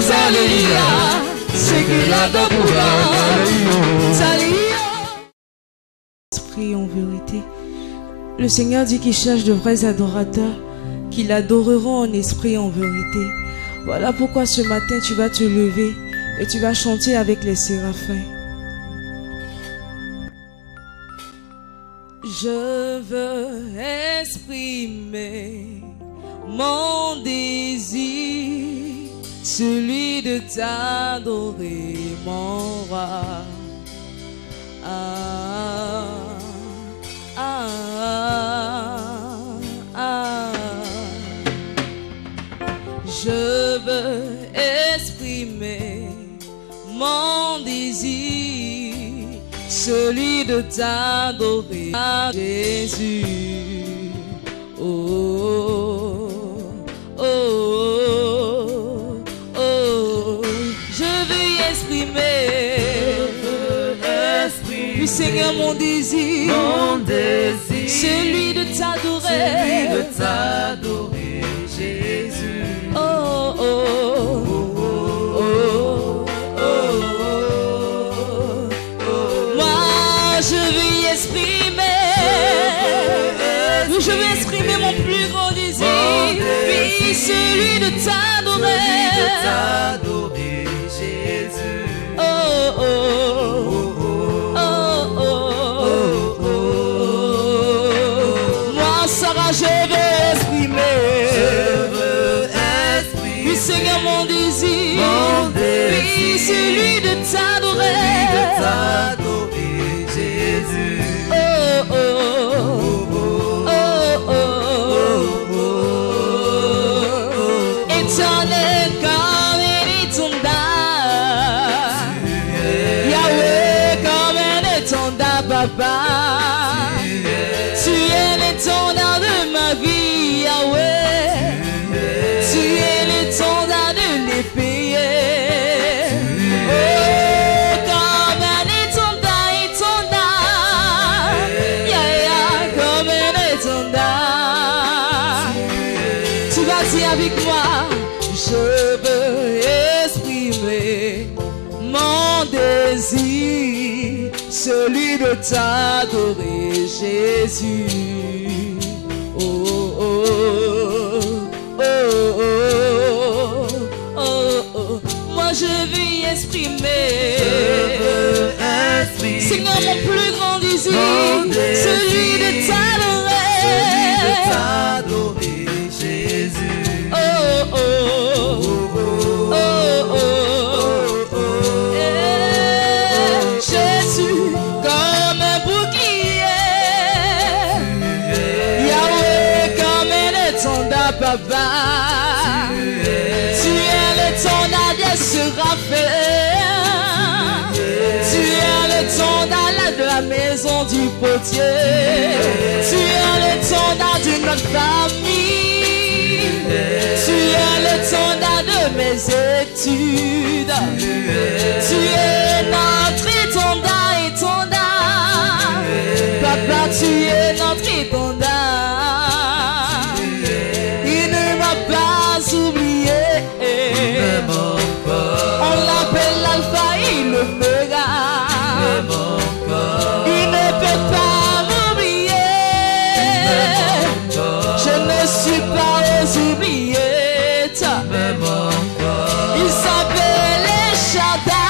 Zalia, c'est que la Esprit en vérité. Le Seigneur dit qu'il cherche de vrais adorateurs qui l'adoreront en esprit et en vérité. Voilà pourquoi ce matin tu vas te lever et tu vas chanter avec les séraphins. Je veux exprimer mon désir, celui de t'adorer, mon roi. Ah, ah, ah, ah. Je veux exprimer mon désir, celui de t'adorer, Jésus. Oh, oh, oh, oh. Je veux exprimer, oui Seigneur, mon désir, celui de t'adorer, Jésus. Oh, oh, oh, oh, oh, oh. Moi je veux exprimer, oui je veux exprimer mon plus grand désir, oui celui de t'adorer, Jésus. Oh, oh, oh, oh, oh, oh. Moi Sarah je veux exprimer, oui Seigneur mon désir, oui celui de t'adorer, Jésus. Oh, oh, oh, oh, oh, oh. Éternel comme un étendard, Yahweh comme un étendard, papa. Tu es l'étendard de ma vie, Yahweh. Tu es l'étendard de l'épée. Oh, comme un étendard, yeah, comme un étendard. Tu vas dire avec moi, je veux exprimer mon désir, celui de t'adorer, Jésus. Oh, oh, oh, oh, oh, oh. Moi je veux exprimer, Seigneur, mon plus grand désir, celui de t'adorer, Jésus. Oh, oh, oh, oh, oh. Eh, Jésus, comme un bouclier, Yahweh comme un étendard, papa. Tu es l'étendard des séraphins, tu es l'étendard de la maison du potier, tu es l'étendard de notre famille, tu es l'étendard de mes études, tu es notre étendard, papa, tu es notre étendard. Il ne m'a pas oublié, on l'appelle l'alpha et l'oméga. Il ne peut pas m'oublier, je ne suis pas aux oubliettes. Il s'appelle El Shaddai.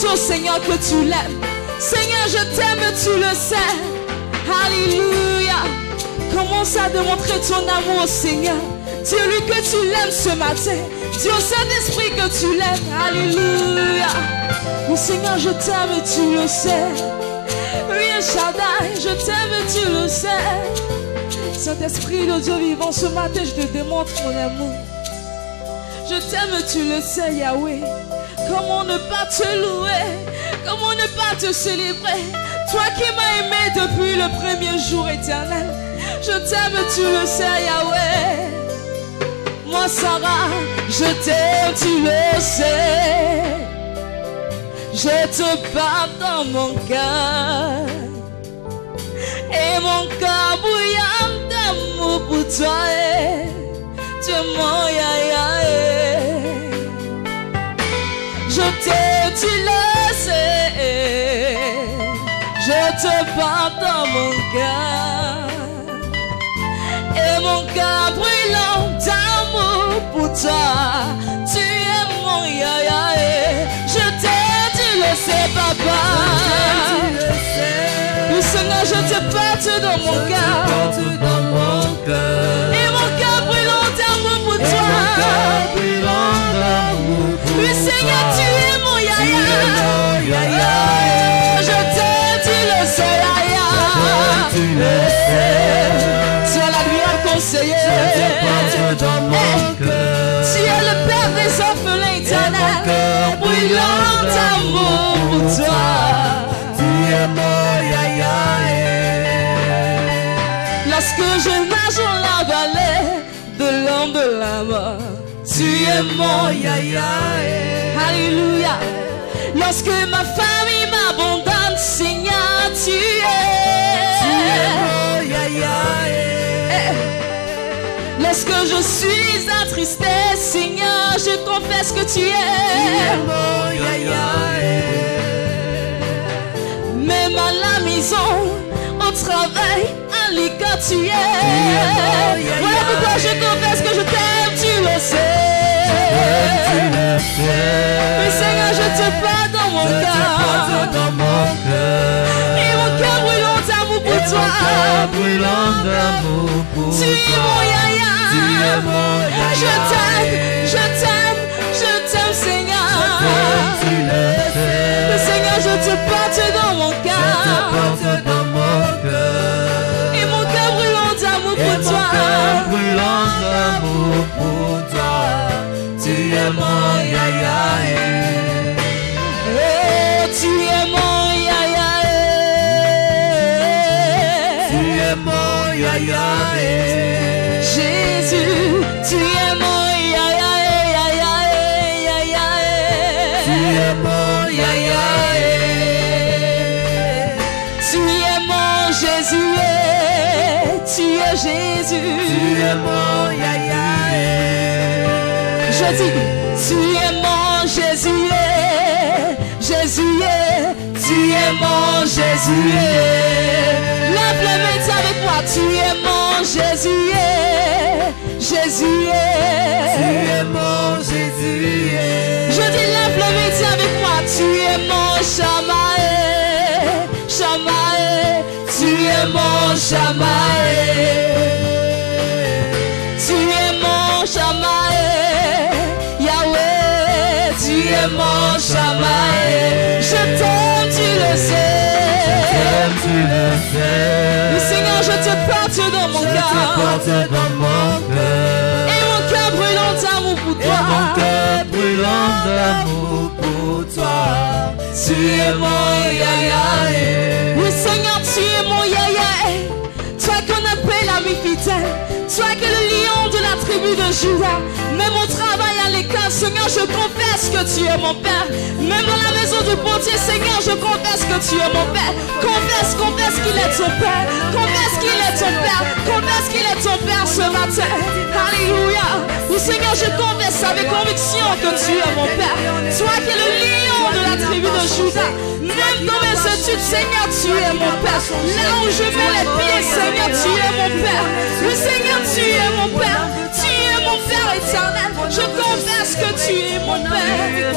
démontrer au Seigneur que tu l'aimes. Seigneur, je t'aime, tu le sais. Alléluia. Commence à démontrer ton amour au Seigneur. Dis-lui que tu l'aimes ce matin. Dis au Saint-Esprit que tu l'aimes. Alléluia. Oui, Seigneur, je t'aime, tu le sais. Oui, El Shaddai, je t'aime, tu le sais. Saint-Esprit de Dieu vivant, ce matin, je te démontre mon amour. Je t'aime, tu le sais, Yahweh. Comment ne pas te louer? Comment ne pas te célébrer? Toi qui m'as aimé depuis le premier jour éternel. Je t'aime, tu le sais, Yahweh. Moi, Sarah, je t'aime, tu le sais. Je te parle dans mon cœur. Et mon cœur bouillant d'amour pour toi. Tu es mon yaya. Je t'aime, tu le sais. Je te parle dans mon cœur. Et mon cœur brûlant d'amour pour toi. Tu es mon yaya. Je t'aime, tu le sais, papa. Oui, Seigneur, je te porte dans mon cœur. Et mon cœur brûlant d'amour pour toi. Oui, Seigneur, tu es mon yaya. Je t'aime, tu le sais, yaya. Tu es la lumière conseillère. Tu es le Père des orphelins éternels. Brûlant d'amour pour toi. Lorsque je marche dans la vallée de l'ombre de la mort, tu es mon yaya. Alléluia. Lorsque ma famille m'abandonne, Seigneur, tu es mon yaya. Lorsque je suis attristé, Seigneur, je confesse que tu es mon yaya. Même à la maison, au travail, à l'école, tu es. Voilà pourquoi je confesse que je t'aime, tu le sais. Mais Seigneur, je te parle dans mon cœur. Et mon cœur brûlant d'amour pour toi. Tu es mon yaya. Je t'aime, je t'aime, je t'aime, Seigneur. Mais Seigneur, je te porte dans mon cœur. Et mon cœur brûlant d'amour pour toi. Tu es mon yaya. Oh, tu es mon yaya. Tu es mon yaya. Jésus, tu es mon yaya, yaya, yaya. Tu es mon yaya. Tu es mon Jésus, tu es Jésus. Tu es mon yaya. Je dis, tu es mon Jésus, Jésus, tu es mon Jésus. Lève les mains avec moi, tu es mon Jésus, Jésus. Tu es mon Jésus. Je dis, lève les mains avec moi, tu es mon Shamae, Shamae, tu es mon Shamae. Tu es mon Shamae, Yahweh, tu es mon Shamae. Je t'aime, tu le sais. Oui, Seigneur, je te porte dans mon cœur. Et mon cœur brûlant d'amour pour toi. Tu es mon yaya. Oui, Seigneur, tu es mon yaya. Toi qu'on appelle l'ami fidèle. Toi qui es le lion de la tribu de Juda. Même au travail, à l'école, Seigneur, je confesse que tu es mon Père. Même dans la maison du portier, Seigneur, je confesse que tu es mon Père. Confesse qu'il est ton Père. Confesse qu'il est ton Père. Confesse qu'il est ton Père ce matin. Alléluia. Oui, Seigneur, je confesse avec conviction que tu es mon Père. Toi qui es le lion de la tribu de Juda. Même dans mes études, Seigneur, tu es mon Père. Là où je mets les pieds, Seigneur, tu es mon Père. Oui, Seigneur, tu es mon Père. Tu es mon Père éternel. Je confesse que tu es mon Père.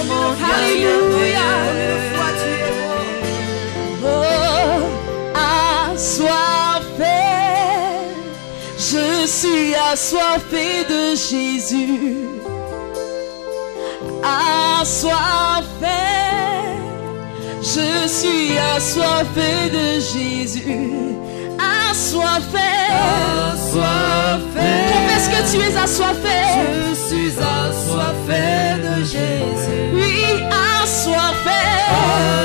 Alléluia. Je suis assoiffé de Jésus. Assoiffé. Je suis assoiffé de Jésus. Assoiffé. Assoiffé. Confesse que tu es assoiffé. Je suis assoiffé de Jésus. Oui, assoiffé.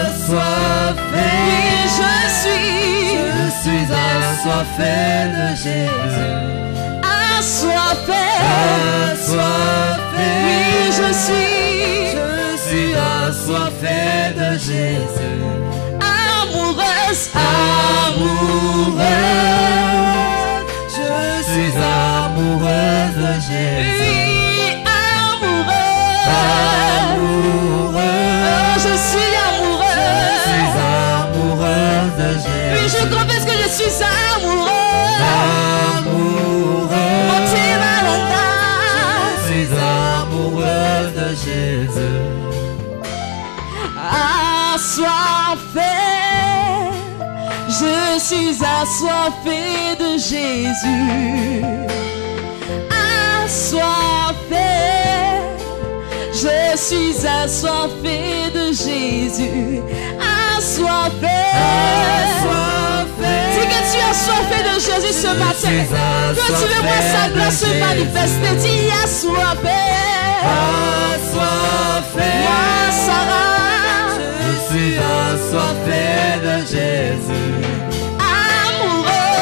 Assoiffé. Oui, je suis assoiffé de Jésus. Assoiffé. Assoiffé. Oui, je suis assoiffé de Jésus. Amoureuse. Amoureuse. Je suis amoureuse de Jésus. Oui, amoureuse. Amoureuse. Oh, je suis amoureuse. Je suis amoureuse de Jésus. Oui, je confesse que je suis amoureuse. Amoureuse. Je suis amoureuse de Jésus. Assoiffé. Je suis assoiffé de Jésus. Assoiffé. Je suis assoiffé de Jésus. Assoiffé. Dis que tu es assoiffé de Jésus ce matin. Que tu veux voir sa gloire se manifester. Dis assoiffé. Assoiffé. Moi, Sarah. Je suis assoiffé de Jésus. Amoureux.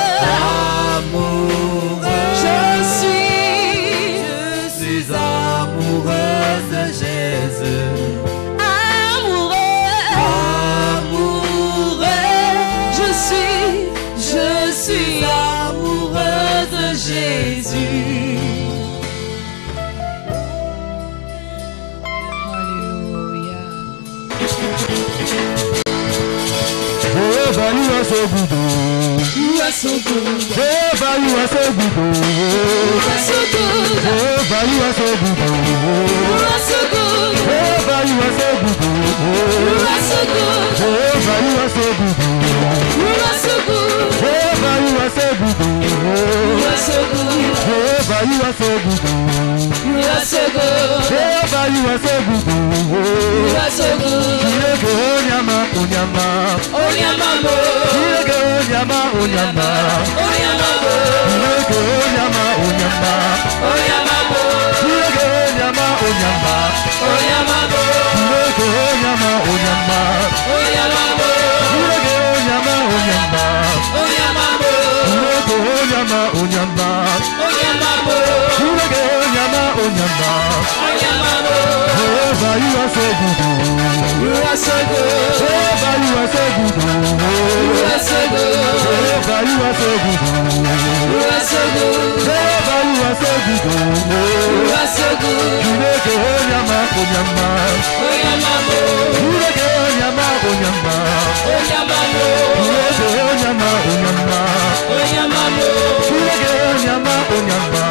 Amoureux. Je suis amoureuse de Jésus. amoureux. Amoureux. Je suis amoureuse de Jésus. Alléluia. Jehovah, you are so good. You are so good. Jehovah, you are so good. You are so good. Jehovah, you are so good. You are so good. Jehovah, you are so good. You are so good. Jehovah, you are so good. You are so good. Jehovah, you are so good. You are so good. Jehovah, you are so good. You are so good. Jehovah, you are so good. You are so good. Kirege onyama, onyama. Onyamamo. Kirege onyama, onyama. Onyamamo. Kirege onyama, onyama. Onyamamo. Kirege onyama, onyama. Onyamamo. Kirege onyama, onyama. Onyamamo. Kirege onyama, onyama. Onyamamo. Kirege onyama, onyama. Onyamamo. Kirege onyama, onyama. Onyamamo. Jehovah, you are so good. You are so good. Jehovah, you are so good. You are so good. Jehovah, you are so good. You are so good. Jehovah, you are so good. You are so good. Kirege onyama, onyama. Onyamamo. Kirege onyama, onyama. Onyamamo. Kirege onyama, onyama. Onyamamo. Kirege onyama, onyama.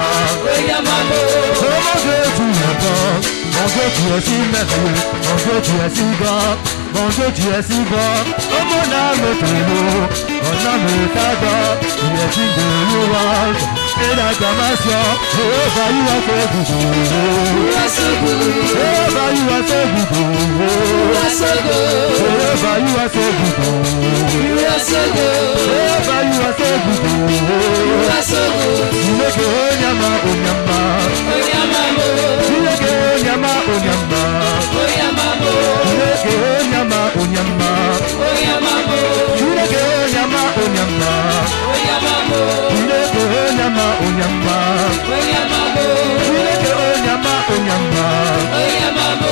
Onyamamo. Oh mon Dieu, tu es bon. Mon Dieu, tu es si merveilleux. Mon Dieu, tu es si bon. Mon Dieu, tu es si bon. Oh mon âme te loue. Mon âme t'adore. Tu es digne de louange et d'acclamation. Jehovah, you are so good. You are so good. Jehovah, you are so good. You are so good. Jehovah, you are so good. You are so good. Jehovah, you are so good. You are so good. Kirege onyama, onyama. Onyamamo. Kirege onyama, onyama. Onyamamo. Kirege onyama, onyama. Onyamamo. Kirege onyama, onyama. Onyamamo. Kirege onyama, onyama. Onyamamo. Kirege onyama, onyama. Onyamamo.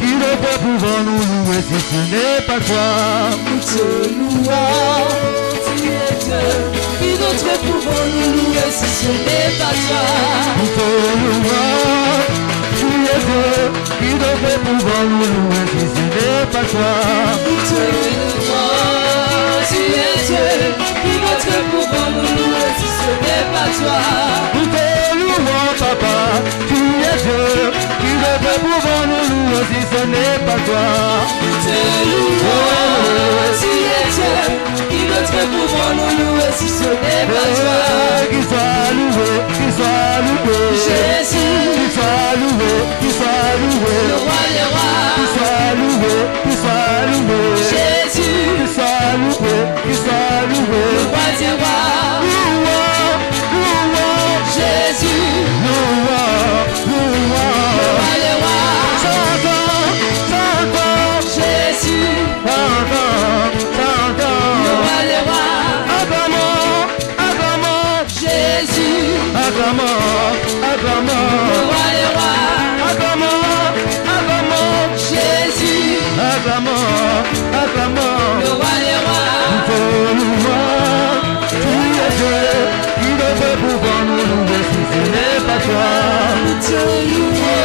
Qui devrait pouvoir nous louer si ce n'est pas toi? Nous te louons, tu es Dieu. Qui d'autre pouvons nous louer si ce n'est pas toi? Nous te louons, tu es Dieu, qui devrait pouvoir nous louer si ce n'est pas toi? Nous te louons, tu es Dieu, qui d'autre pouvons nous louer si ce n'est pas toi? Nous te louons, papa, tu es Dieu, qui devrait pouvoir nous louer si ce n'est pas toi? Nous te louons, tu es Dieu, qui d'autre pouvons nous louer si ce n'est pas toi? Qu'il soit loué, qu'il soit loué, Jésus, qu'il soit loué, qu'il soit loué, le roi des rois. qu'il soit loué, qu'il soit loué, Jésus, qu'il soit loué, qu'il soit loué. le roi des rois. Louons, louons, Jésus, louons, le louons. roi des rois. Chantons, chantons, Jésus, chantons, le chantons. roi des rois. Acclamons, acclamons, Jésus, acclamons, le acclamons. roi des rois. Acclamons, acclamons, Jésus, acclamons, acclamons. le roi des rois. Nous te louons, tu es Dieu, qui devrait pouvoir nous louer si ce n'est pas toi. Nous te louons,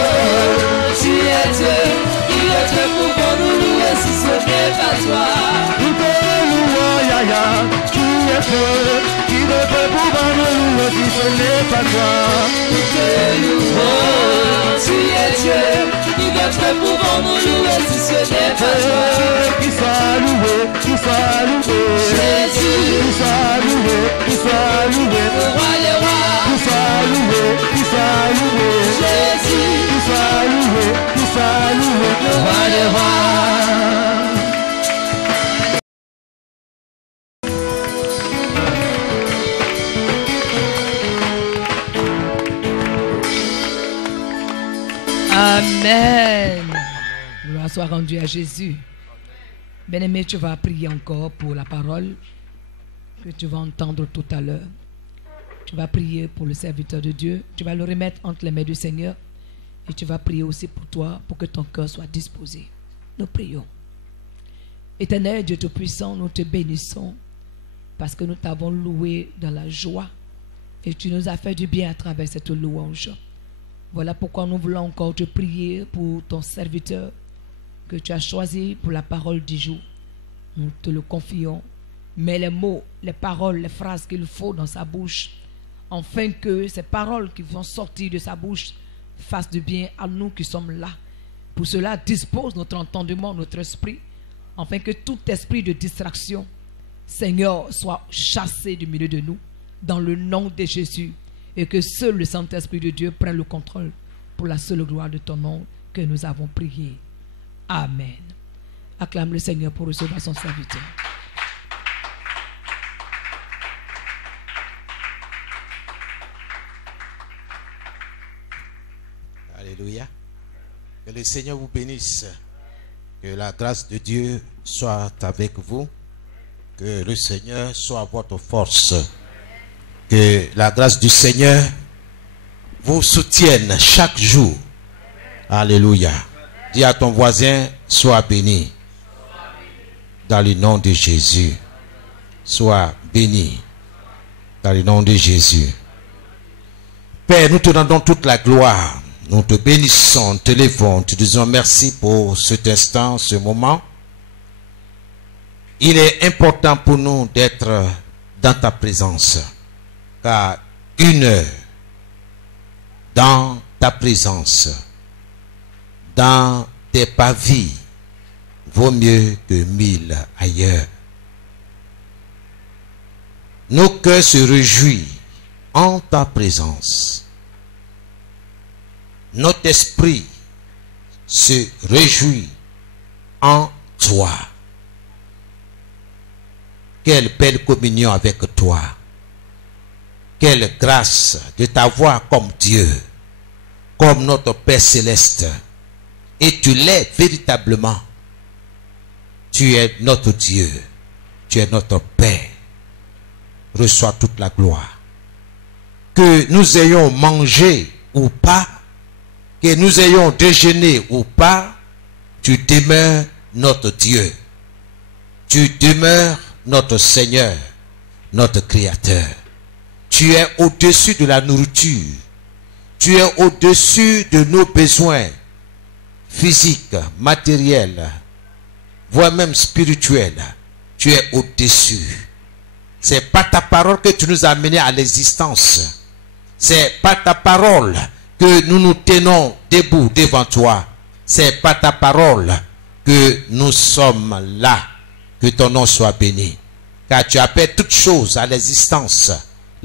tu es Dieu, qui d'autre pouvons nous louer si ce n'est pas toi? Nous te louons, Yaya, tu es Dieu, qui devrait pouvoir nous louer si ce n'est pas toi. Nous te louons, tu es Dieu, qui d'autre pouvons nous louer si ce n'est pas toi? Qu'il soit loué, qu'il soit loué, Jésus, qu'il soit loué, qu'il soit loué, le roi des rois. qu'il soit loué, qu'il soit loué, Jésus, qu'il soit loué, qu'il soit loué, le roi des rois. Amen. Gloire soit rendue à Jésus. Bien-aimé, tu vas prier encore pour la parole que tu vas entendre tout à l'heure. Tu vas prier pour le serviteur de Dieu. Tu vas le remettre entre les mains du Seigneur. Et tu vas prier aussi pour toi, pour que ton cœur soit disposé. Nous prions. Éternel Dieu Tout-Puissant, nous te bénissons parce que nous t'avons loué dans la joie et tu nous as fait du bien à travers cette louange. Voilà pourquoi nous voulons encore te prier pour ton serviteur que tu as choisi pour la parole du jour. Nous te le confions. Mets les mots, les paroles, les phrases qu'il faut dans sa bouche, afin que ces paroles qui vont sortir de sa bouche fassent du bien à nous qui sommes là. Pour cela, dispose notre entendement, notre esprit, afin que tout esprit de distraction, Seigneur, soit chassé du milieu de nous, dans le nom de Jésus, et que seul le Saint-Esprit de Dieu prenne le contrôle pour la seule gloire de ton nom que nous avons prié. Amen. Acclame le Seigneur pour recevoir son serviteur. Alléluia. Que le Seigneur vous bénisse. Que la grâce de Dieu soit avec vous. Que le Seigneur soit votre force. Que la grâce du Seigneur vous soutienne chaque jour. Alléluia. Dis à ton voisin, sois béni. Dans le nom de Jésus. Sois béni. Dans le nom de Jésus. Père, nous te rendons toute la gloire. Nous te bénissons, te levons, te disons merci pour cet instant, ce moment. Il est important pour nous d'être dans ta présence. Car une heure dans ta présence, dans tes pavis, vaut mieux que 1000 ailleurs. Nos cœurs se réjouissent en ta présence. Notre esprit se réjouit en toi. Quelle belle communion avec toi. Quelle grâce de t'avoir comme Dieu, comme notre Père Céleste. Et tu l'es véritablement. Tu es notre Dieu. Tu es notre Père. Reçois toute la gloire. Que nous ayons mangé ou pas, que nous ayons déjeuné ou pas, tu demeures notre Dieu. Tu demeures notre Seigneur, notre Créateur. Tu es au-dessus de la nourriture. Tu es au-dessus de nos besoins physiques, matériels, voire même spirituels. Tu es au-dessus. C'est par ta parole que tu nous as amenés à l'existence. C'est par ta parole que nous nous tenons debout devant toi. C'est par ta parole que nous sommes là. Que ton nom soit béni. Car tu appelles toutes choses à l'existence.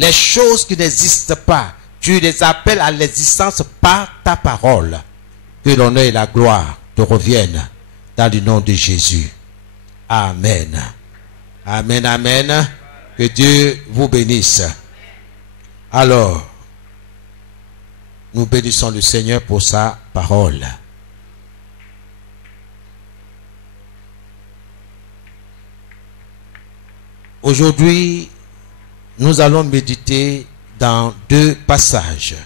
Les choses qui n'existent pas, tu les appelles à l'existence par ta parole. Que l'honneur et la gloire te reviennent dans le nom de Jésus. Amen. Amen, amen. Que Dieu vous bénisse. Alors, nous bénissons le Seigneur pour sa parole. Aujourd'hui, nous allons méditer dans 2 passages.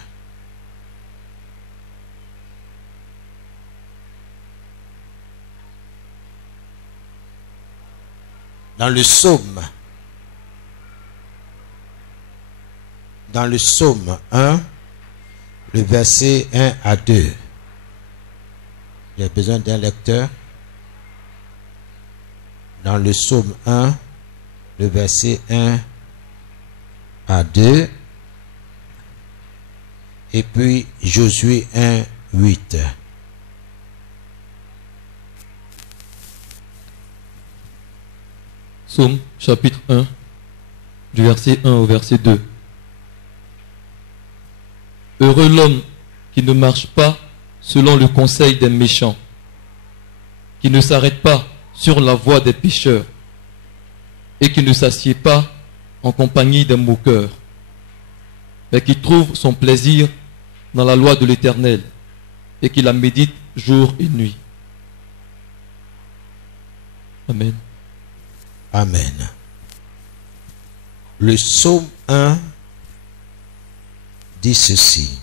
Dans le psaume 1, le verset 1 à 2. J'ai besoin d'un lecteur. Dans le psaume 1, le verset 1 à 2. Et puis Josué 1, 8. Psaume chapitre 1, du verset 1 au verset 2. Heureux l'homme qui ne marche pas selon le conseil des méchants, qui ne s'arrête pas sur la voie des pécheurs, et qui ne s'assied pas en compagnie des moqueurs, mais qui trouve son plaisir dans la loi de l'Éternel, et qui la médite jour et nuit. Amen. Amen. Le psaume 1 dit ceci.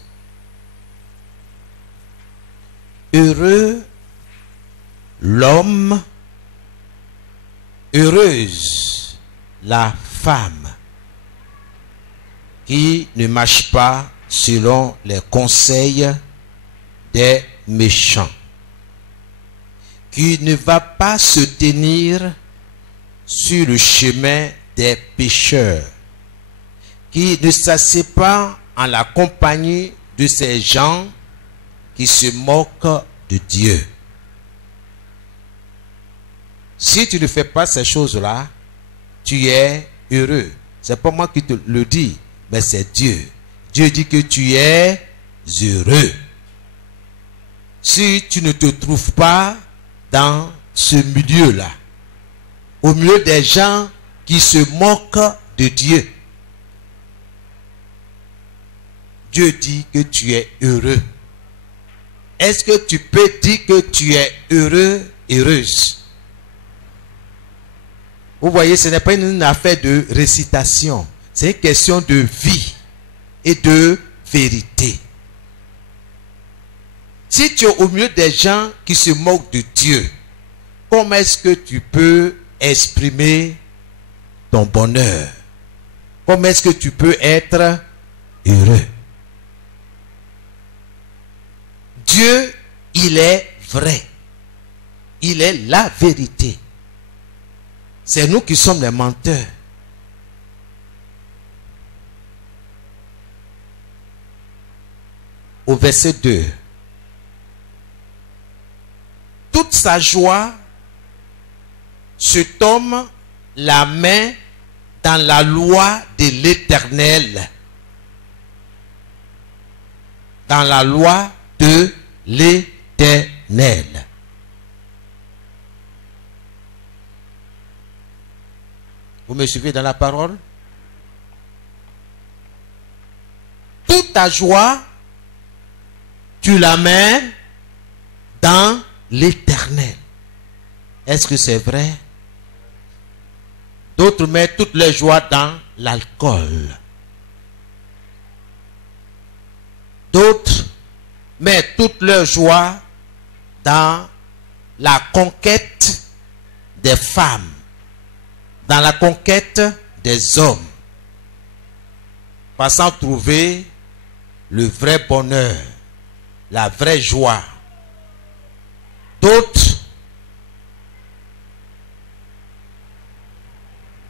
Heureux l'homme, heureuse la femme qui ne marche pas selon les conseils des méchants, qui ne va pas se tenir sur le chemin des pécheurs, qui ne s'assied pas en la compagnie de ces gens qui se moquent de Dieu. Si tu ne fais pas ces choses-là, tu es heureux. C'est pas moi qui te le dis, mais c'est Dieu. Dieu dit que tu es heureux. Si tu ne te trouves pas dans ce milieu-là, au milieu des gens qui se moquent de Dieu, Dieu dit que tu es heureux. Est-ce que tu peux dire que tu es heureux, heureuse? Vous voyez, ce n'est pas une affaire de récitation. C'est une question de vie et de vérité. Si tu es au milieu des gens qui se moquent de Dieu, comment est-ce que tu peux exprimer ton bonheur? Comment est-ce que tu peux être heureux? Dieu, il est vrai. Il est la vérité. C'est nous qui sommes les menteurs. Au verset 2. Toute sa joie, cet homme la met dans la loi de l'Éternel. Dans la loi de l'Éternel. Vous me suivez dans la parole? Toute ta joie, tu la mets dans l'Éternel. Est-ce que c'est vrai? D'autres mettent toute leur joie dans l'alcool. D'autres mettent toute leur joie dans la conquête des femmes, dans la conquête des hommes. pensant trouver le vrai bonheur, la vraie joie. D'autres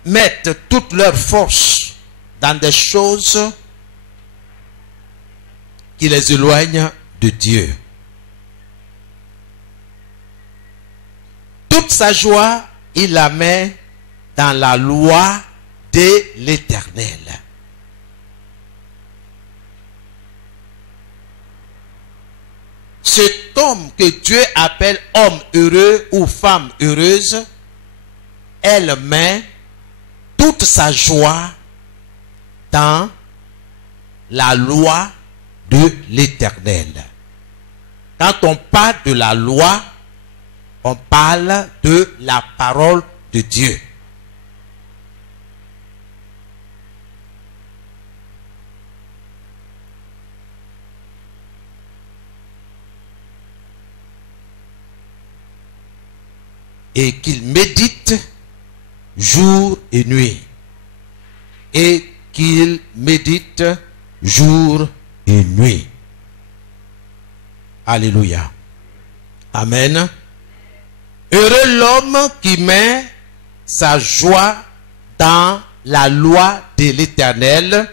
mettent toute leur force dans des choses qui les éloignent de Dieu. Toute sa joie, il la met dans la loi de l'Éternel. Cet homme que Dieu appelle homme heureux ou femme heureuse, elle met toute sa joie dans la loi de l'Éternel. Quand on parle de la loi, on parle de la parole de Dieu. Et qu'il médite jour et nuit. Et qu'il médite jour et nuit. Alléluia. Amen. Heureux l'homme qui met sa joie dans la loi de l'Éternel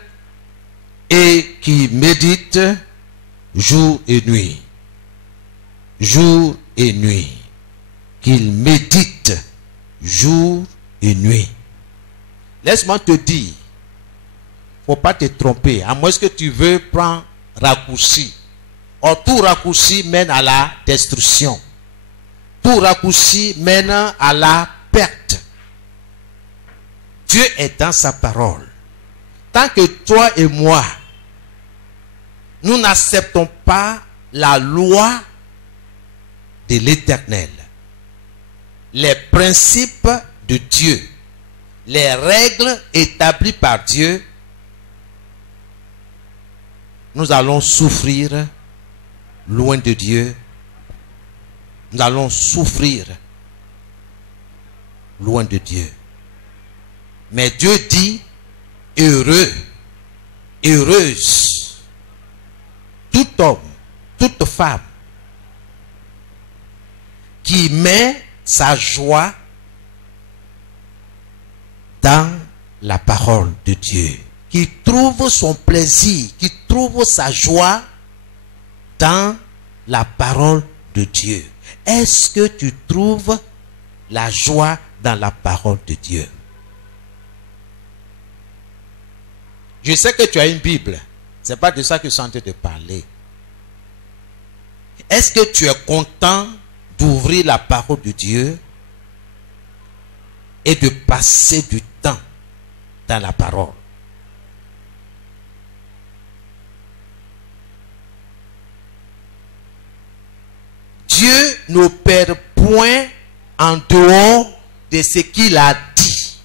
et qui médite jour et nuit. Jour et nuit. Qu'il médite jour et nuit. Laisse-moi te dire, faut pas te tromper, à moins que tu veux prendre raccourci. Or, tout raccourci mène à la destruction. Tout raccourci mène à la perte. Dieu est dans sa parole. Tant que toi et moi, nous n'acceptons pas la loi de l'Éternel, les principes de Dieu, les règles établies par Dieu, nous allons souffrir loin de Dieu. Nous allons souffrir loin de Dieu. Mais Dieu dit, heureux, heureuse, tout homme, toute femme qui met sa joie dans la parole de Dieu, qui trouve son plaisir, qui trouve sa joie dans la parole de Dieu. Est-ce que tu trouves la joie dans la parole de Dieu? Je sais que tu as une Bible. Ce n'est pas de ça que je suis en train de parler. Est-ce que tu es content d'ouvrir la parole de Dieu et de passer du temps dans la parole? Dieu n'opère point en dehors de ce qu'il a dit.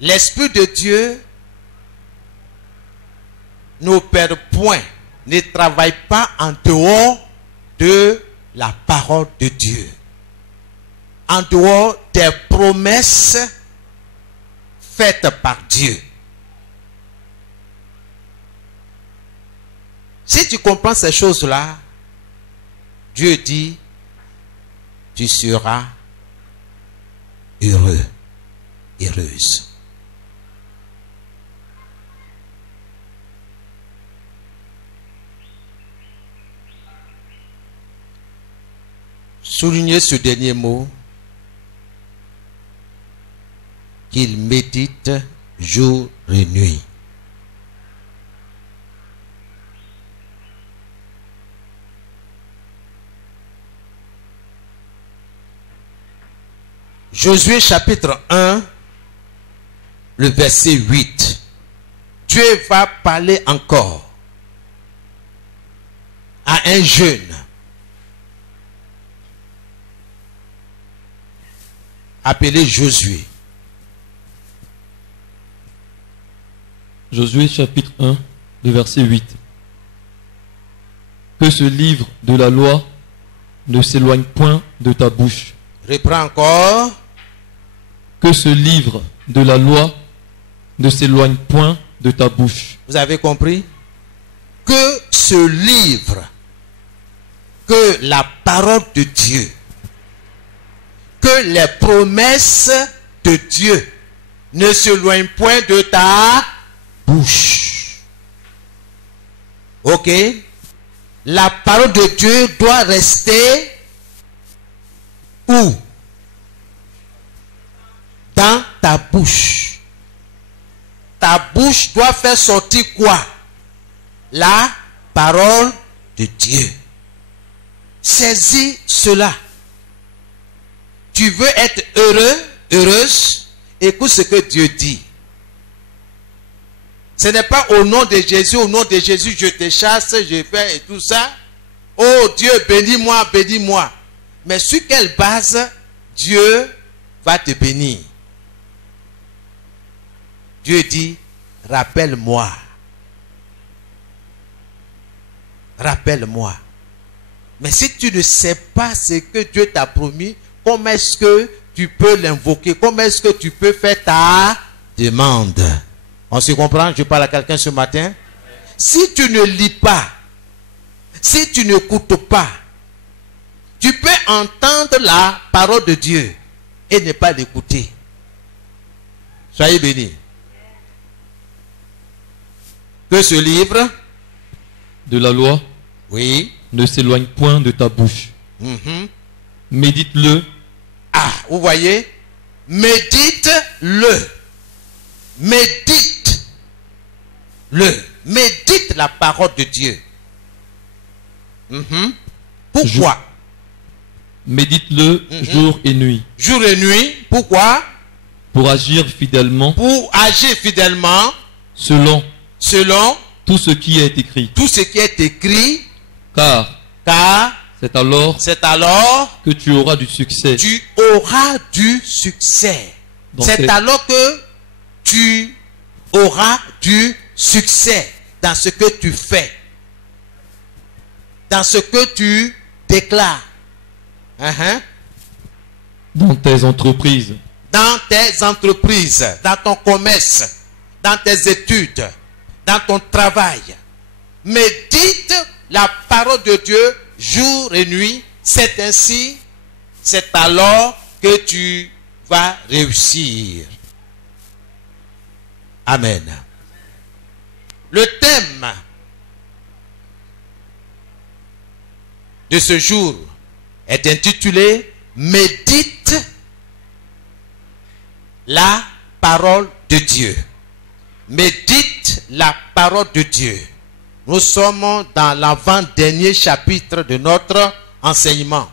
L'Esprit de Dieu n'opère point, ne travaille pas en dehors de la parole de Dieu, en dehors des promesses faites par Dieu. Si tu comprends ces choses-là, Dieu dit, tu seras heureux, heureuse. Soulignez ce dernier mot, qu'il médite jour et nuit. Josué chapitre 1, le verset 8. Dieu va parler encore à un jeune appelé Josué. Josué chapitre 1, le verset 8. Que ce livre de la loi ne s'éloigne point de ta bouche. Reprends encore. que ce livre de la loi ne s'éloigne point de ta bouche. Vous avez compris? Que ce livre, que la parole de Dieu, que les promesses de Dieu ne s'éloignent point de ta bouche. Ok? La parole de Dieu doit rester où? Dans ta bouche. Ta bouche doit faire sortir quoi? La parole de Dieu. Saisis cela. Tu veux être heureux, heureuse? Écoute ce que Dieu dit. Ce n'est pas au nom de Jésus, je te chasse, je fais et tout ça. Oh Dieu, bénis-moi, bénis-moi. Mais sur quelle base Dieu va te bénir? Dieu dit, rappelle-moi. Rappelle-moi. Mais si tu ne sais pas ce que Dieu t'a promis, comment est-ce que tu peux l'invoquer? Comment est-ce que tu peux faire ta demande? On se comprend? Je parle à quelqu'un ce matin. Si tu ne lis pas, si tu n'écoutes pas, tu peux entendre la parole de Dieu et ne pas l'écouter. Soyez bénis. Que ce livre De la loi oui, ne s'éloigne point de ta bouche. Médite-le. Ah, vous voyez? Médite-le. Médite-le. Médite la parole de Dieu. Pourquoi? Médite-le jour et nuit. Jour et nuit. Pourquoi? Pour agir fidèlement. Pour agir fidèlement. Selon Tout ce qui est écrit. Tout ce qui est écrit. Car c'est alors que tu auras du succès. Tu auras du succès. C'est alors que tu auras du succès dans ce que tu fais. Dans ce que tu déclares. Dans tes entreprises. Dans tes entreprises. Dans ton commerce. Dans tes études. Dans ton travail. Médite la parole de Dieu jour et nuit. C'est ainsi, c'est alors que tu vas réussir. Amen. Le thème de ce jour est intitulé Médite la parole de Dieu. Médite la parole de Dieu. Nous sommes dans l'avant-dernier chapitre de notre enseignement.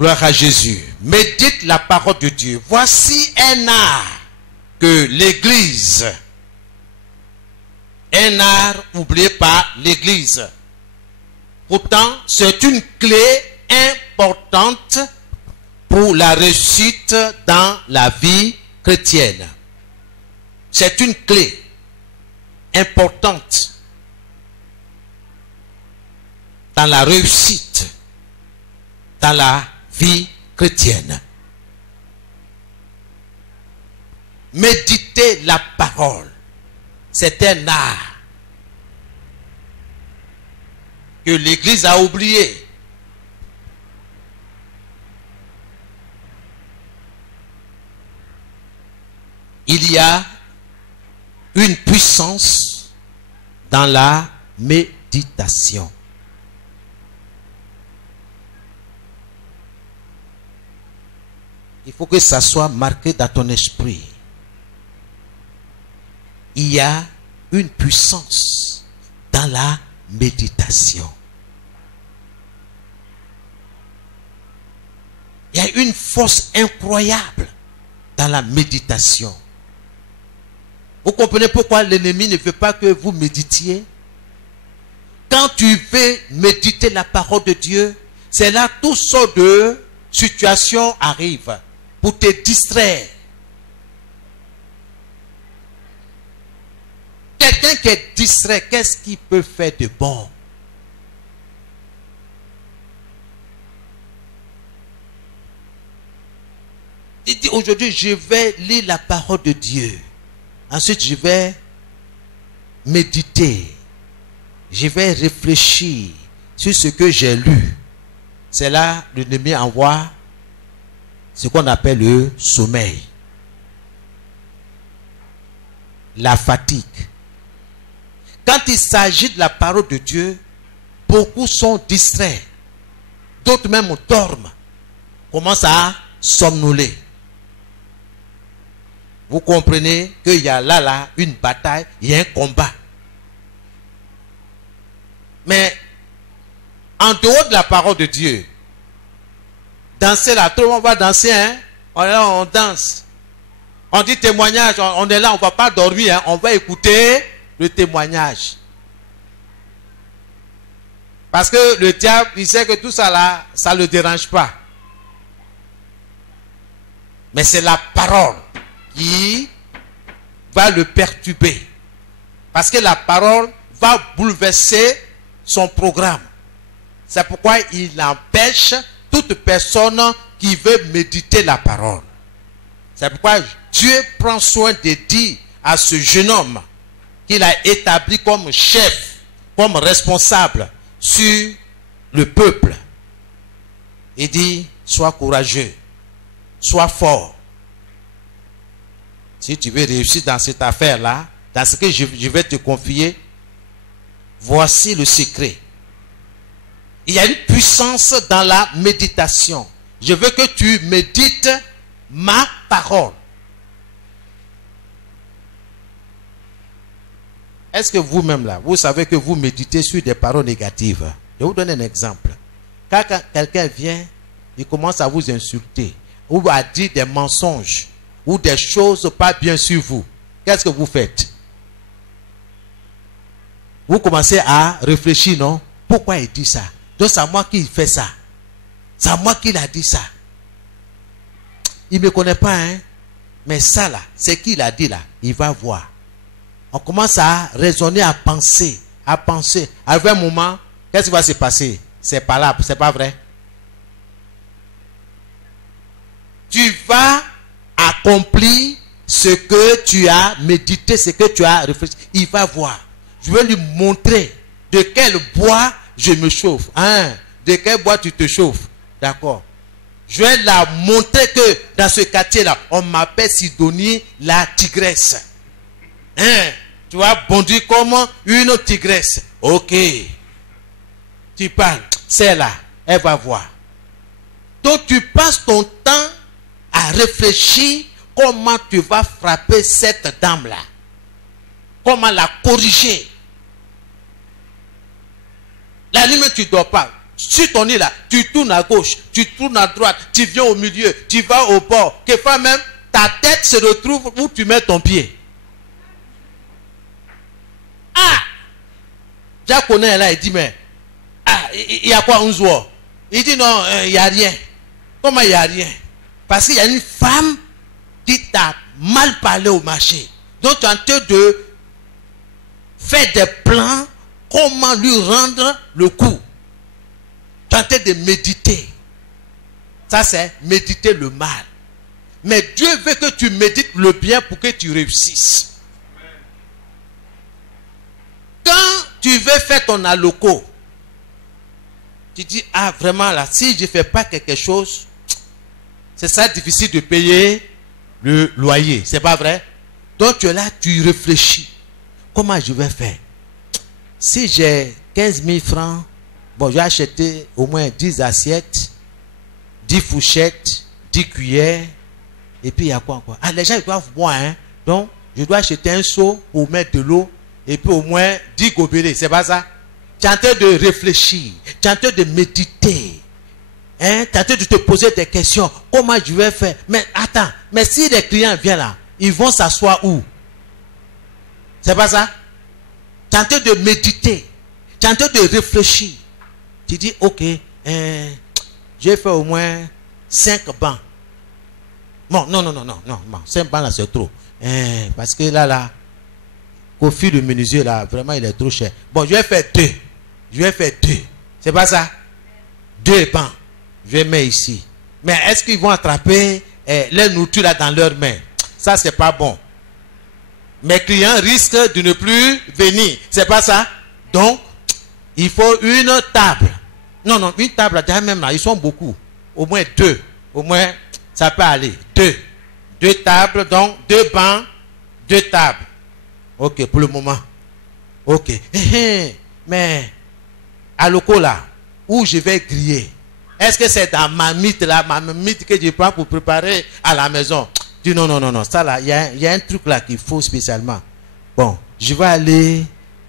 Gloire à Jésus. Médite la parole de Dieu. Voici un art que l'Église, un art oublié par l'Église. Pourtant, c'est une clé importante pour la réussite dans la vie chrétienne. C'est une clé importante dans la réussite dans la vie chrétienne. Méditer la parole, c'est un art que l'Église a oublié. Il y a une puissance dans la méditation. Il faut que ça soit marqué dans ton esprit. Il y a une puissance dans la méditation. Il y a une force incroyable dans la méditation. Vous comprenez pourquoi l'ennemi ne veut pas que vous méditiez? Quand tu veux méditer la parole de Dieu, c'est là toutes sortes de situations arrivent pour te distraire. Quelqu'un qui est distrait, qu'est-ce qu'il peut faire de bon? Il dit aujourd'hui, je vais lire la parole de Dieu. Ensuite, je vais méditer. Je vais réfléchir sur ce que j'ai lu. C'est là que l'ennemi envoie ce qu'on appelle le sommeil. La fatigue. Quand il s'agit de la parole de Dieu, beaucoup sont distraits. D'autres même dorment. Commencent à somnoler. Vous comprenez qu'il y a là une bataille, il y a un combat. Mais en dehors de la parole de Dieu, danser là, tout le monde va danser, hein? On est là, on danse. On dit témoignage, on est là, on ne va pas dormir, hein? On va écouter le témoignage. Parce que le diable, il sait que tout ça là, ça ne le dérange pas. Mais c'est la parole qui va le perturber. Parce que la parole va bouleverser son programme. C'est pourquoi il empêche toute personne qui veut méditer la parole. C'est pourquoi Dieu prend soin de dire à ce jeune homme qu'il a établi comme chef, comme responsable sur le peuple. Il dit, sois courageux, sois fort. Si tu veux réussir dans cette affaire-là, dans ce que je vais te confier, voici le secret. Il y a une puissance dans la méditation. Je veux que tu médites ma parole. Est-ce que vous-même là, vous savez que vous méditez sur des paroles négatives? Je vais vous donner un exemple. Quand quelqu'un vient, il commence à vous insulter, ou à dire des mensonges, ou des choses pas bien sur vous. Qu'est-ce que vous faites? Vous commencez à réfléchir, non? Pourquoi il dit ça? Donc c'est à moi qu'il fait ça. C'est à moi qu'il a dit ça. Il ne me connaît pas, hein? Mais ça là, c'est qu'il a dit là, il va voir. On commence à raisonner, à penser, à penser. À un moment, qu'est-ce qui va se passer? C'est pas là, c'est pas vrai. Tu vas accomplir ce que tu as médité, ce que tu as réfléchi. Il va voir. Je vais lui montrer de quel bois je me chauffe. Hein? De quel bois tu te chauffes? D'accord. Je vais la montrer que dans ce quartier-là, on m'appelle Sidonie la tigresse. Hein? Tu vas bondir comme une tigresse. Ok. Tu parles. C'est là. Elle va voir. Donc tu passes ton temps à réfléchir comment tu vas frapper cette dame-là. Comment la corriger. La nuit, tu ne dors pas. Sur ton lit là, tu tournes à gauche, tu tournes à droite, tu viens au milieu, tu vas au bord. Quelquefois même, ta tête se retrouve où tu mets ton pied. Ah! Jacques connaît là, il dit, mais, ah, il y a quoi un jour? Il dit, non, il n'y a rien. Comment il n'y a rien? Parce qu'il y a une femme qui t'a mal parlé au marché. Donc tu es en train de faire des plans, comment lui rendre le coup. Tu es en train de méditer. Ça c'est méditer le mal. Mais Dieu veut que tu médites le bien pour que tu réussisses. Quand tu veux faire ton alloco, tu dis, ah vraiment là, si je ne fais pas quelque chose, c'est ça difficile de payer le loyer. C'est pas vrai? Donc tu es là, tu réfléchis. Comment je vais faire? Si j'ai 15 000 francs, bon, je vais acheter au moins 10 assiettes, 10 fourchettes, 10 cuillères, et puis il y a quoi encore? Ah, les gens ils doivent boire, hein? Donc, je dois acheter un seau pour mettre de l'eau, et puis au moins 10 gobelets. C'est pas ça? Tu es en train de réfléchir, tu es en train de méditer. Hein? Tu es en train de te poser des questions. Comment je vais faire? Mais attends, mais si les clients viennent là, ils vont s'asseoir où? C'est pas ça? Tu es en train de méditer. Tu es en train de réfléchir. Tu dis, ok, j'ai fait au moins 5 bancs. Bon, non, 5 bancs là c'est trop. Parce que là, Kofi le menuisier là, vraiment il est trop cher. Bon, je vais faire 2. Je vais faire 2. C'est pas ça? 2 bancs. Je vais mettre ici. Mais est-ce qu'ils vont attraper les nourritures là dans leurs mains. Ça, c'est pas bon. Mes clients risquent de ne plus venir. C'est pas ça? Donc, il faut une table. Non, non, une table, même là, ils sont beaucoup. Au moins 2. Au moins, ça peut aller. 2. 2 tables, donc 2 bancs, 2 tables. Ok, pour le moment. Ok. Mais, à l'oco là, où je vais griller, est-ce que c'est dans ma mythe là, ma mythe que je prends pour préparer à la maison? Je dis non, non, non, non. Ça là, il y a un truc là qu'il faut spécialement. Bon, je vais aller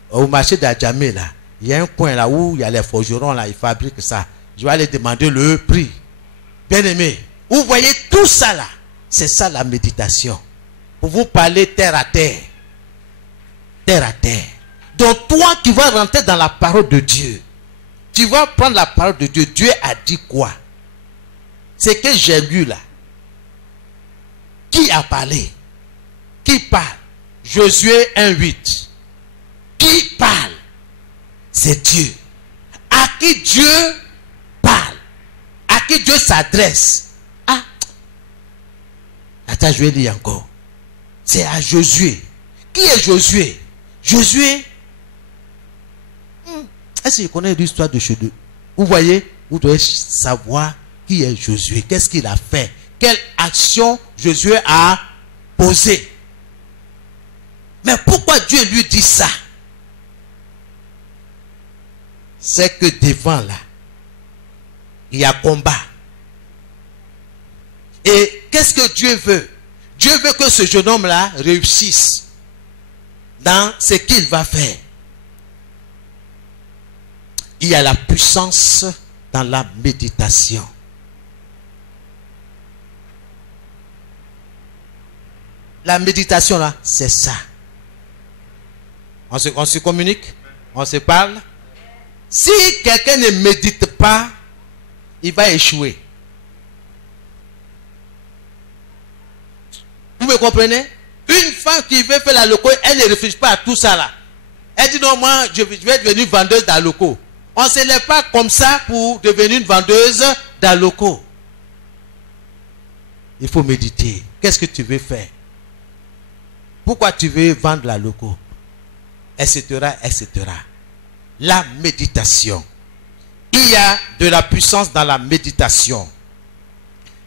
au marché d'Adjamé là. Il y a un coin là où il y a les forgerons là, ils fabriquent ça. Je vais aller demander le prix. Bien aimé, vous voyez tout ça là. C'est ça la méditation. Pour vous parler terre à terre. Terre à terre. Donc toi qui vas rentrer dans la parole de Dieu, tu vas prendre la parole de Dieu. Dieu a dit quoi? C'est que j'ai lu là. Qui a parlé? Qui parle? Josué 1:8. Qui parle? C'est Dieu. À qui Dieu parle? À qui Dieu s'adresse? Ah! Attends, je vais lire encore. C'est à Josué. Qui est Josué? Josué. Est-ce que vous connaissez l'histoire de Josué? Vous voyez, vous devez savoir qui est Josué. Qu'est-ce qu'il a fait? Quelle action Josué a posée? Mais pourquoi Dieu lui dit ça? C'est que devant là, il y a combat. Et qu'est-ce que Dieu veut? Dieu veut que ce jeune homme-là réussisse dans ce qu'il va faire. Il y a la puissance dans la méditation. La méditation là, c'est ça. On se communique, on se parle. Si quelqu'un ne médite pas, il va échouer. Vous me comprenez? Une femme qui veut faire la loco, elle ne réfléchit pas à tout ça là. Elle dit non, moi je vais devenir vendeuse d'aloco. On ne se lève pas comme ça pour devenir une vendeuse d'aloco. Il faut méditer. Qu'est-ce que tu veux faire? Pourquoi tu veux vendre la loco? Etc. etc. La méditation. Il y a de la puissance dans la méditation.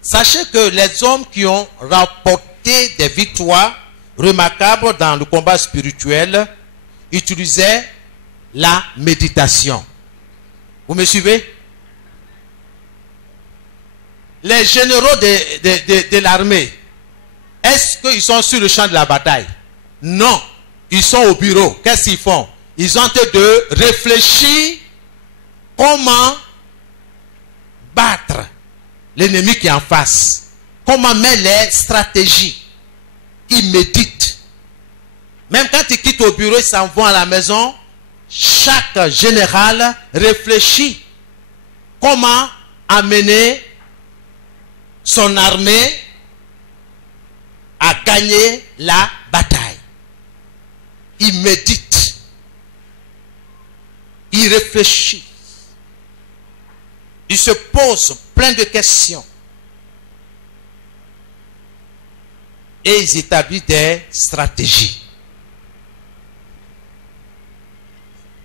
Sachez que les hommes qui ont remporté des victoires remarquables dans le combat spirituel utilisaient la méditation. Vous me suivez? Les généraux de l'armée, est-ce qu'ils sont sur le champ de la bataille? Non. Ils sont au bureau. Qu'est-ce qu'ils font? Ils ont en train de réfléchir comment battre l'ennemi qui est en face. Comment mettre les stratégies. Ils méditent. Même quand ils quittent au bureau, ils s'en vont à la maison. Chaque général réfléchit comment amener son armée à gagner la bataille. Il médite. Il réfléchit. Il se pose plein de questions. Et ils établissent des stratégies.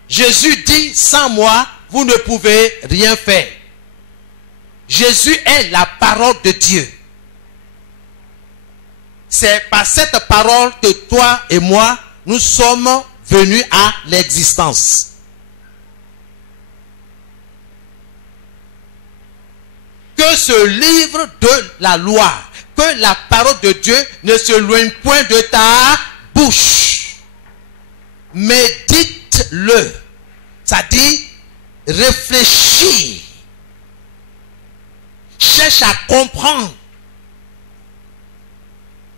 Jésus dit, sans moi, vous ne pouvez rien faire. Jésus est la parole de Dieu. C'est par cette parole que toi et moi, nous sommes venus à l'existence. Que ce livre de la loi, que la parole de Dieu ne se loigne point de ta bouche. Médite-le. Ça dit réfléchis. Cherche à comprendre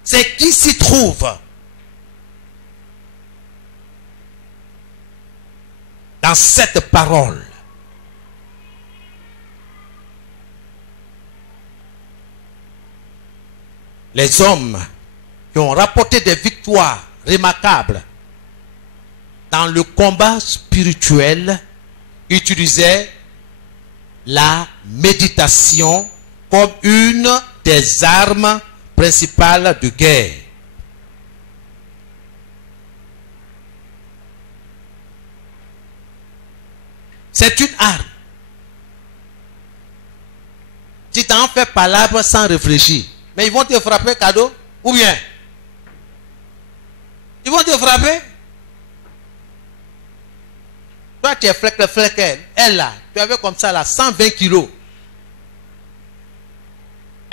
ce qui s'y trouve. Dans cette parole. Les hommes qui ont rapporté des victoires remarquables dans le combat spirituel utilisaient la méditation comme une des armes principales de guerre. C'est une arme. Tu t'en fais palabre sans réfléchir. Mais ils vont te frapper cadeau ou bien ils vont te frapper. Toi tu es flèque, elle là, tu avais comme ça là 120 kilos.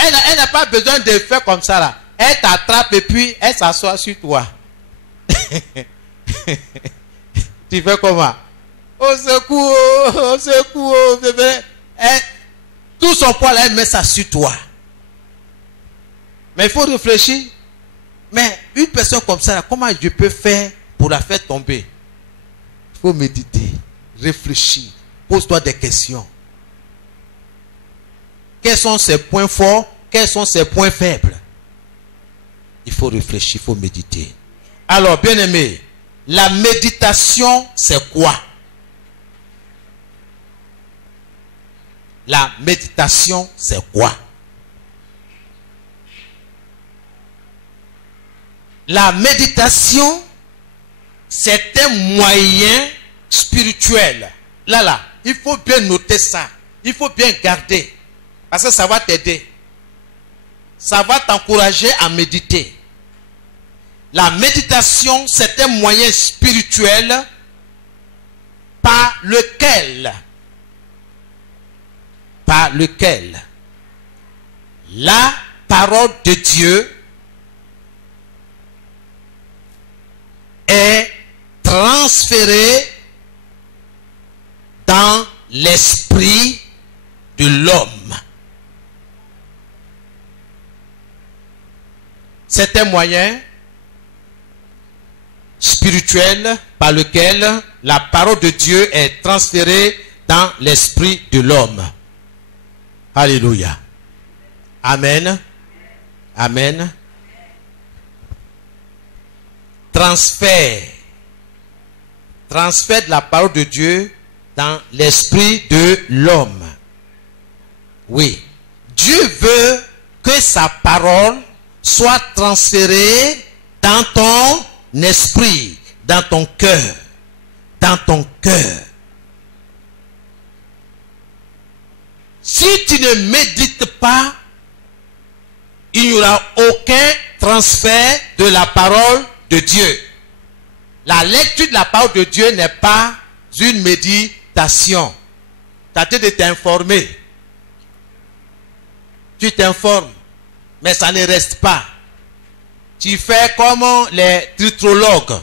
Elle n'a pas besoin de faire comme ça là. Elle t'attrape et puis elle s'assoit sur toi. Tu fais comment? Au secours, bébé. Tout son poids là, elle met ça sur toi. Mais il faut réfléchir. Mais une personne comme ça, là, comment je peux faire pour la faire tomber? Il faut méditer, réfléchir, pose-toi des questions. Quels sont ses points forts? Quels sont ses points faibles? Il faut réfléchir, il faut méditer. Alors, bien aimé, la méditation, c'est quoi? La méditation, c'est quoi? La méditation, c'est un moyen spirituel. Là, il faut bien noter ça. Il faut bien garder. Parce que ça va t'aider. Ça va t'encourager à méditer. La méditation, c'est un moyen spirituel par lequel la parole de Dieu est transférée dans l'esprit de l'homme. C'est un moyen spirituel par lequel la parole de Dieu est transférée dans l'esprit de l'homme. Alléluia. Amen. Amen. Transfert de la parole de Dieu dans l'esprit de l'homme. Oui. Dieu veut que sa parole soit transférée dans ton esprit, dans ton cœur. Dans ton cœur. Si tu ne médites pas, il n'y aura aucun transfert de la parole de Dieu. La lecture de la parole de Dieu n'est pas une méditation. Tu as de t'informer. Tu t'informes, mais ça ne reste pas. Tu fais comme les tritrologues.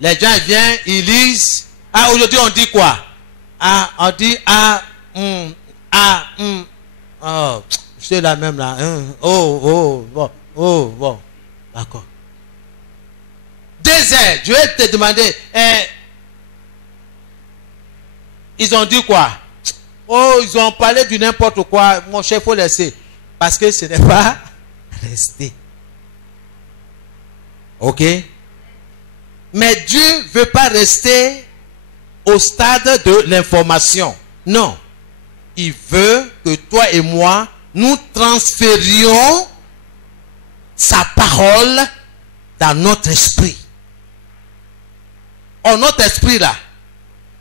Les gens viennent, ils lisent. Ah, aujourd'hui on dit quoi? Ah, on dit oh, c'est la même là. Bon. D'accord. 2 heures, je vais te demander. Ils ont dit quoi? Oh, ils ont parlé du n'importe quoi. Mon chef, il faut laisser. Parce que ce n'est pas resté. Ok? Mais Dieu ne veut pas rester au stade de l'information. Non. Il veut que toi et moi, nous transférions sa parole dans notre esprit. Or, notre esprit là,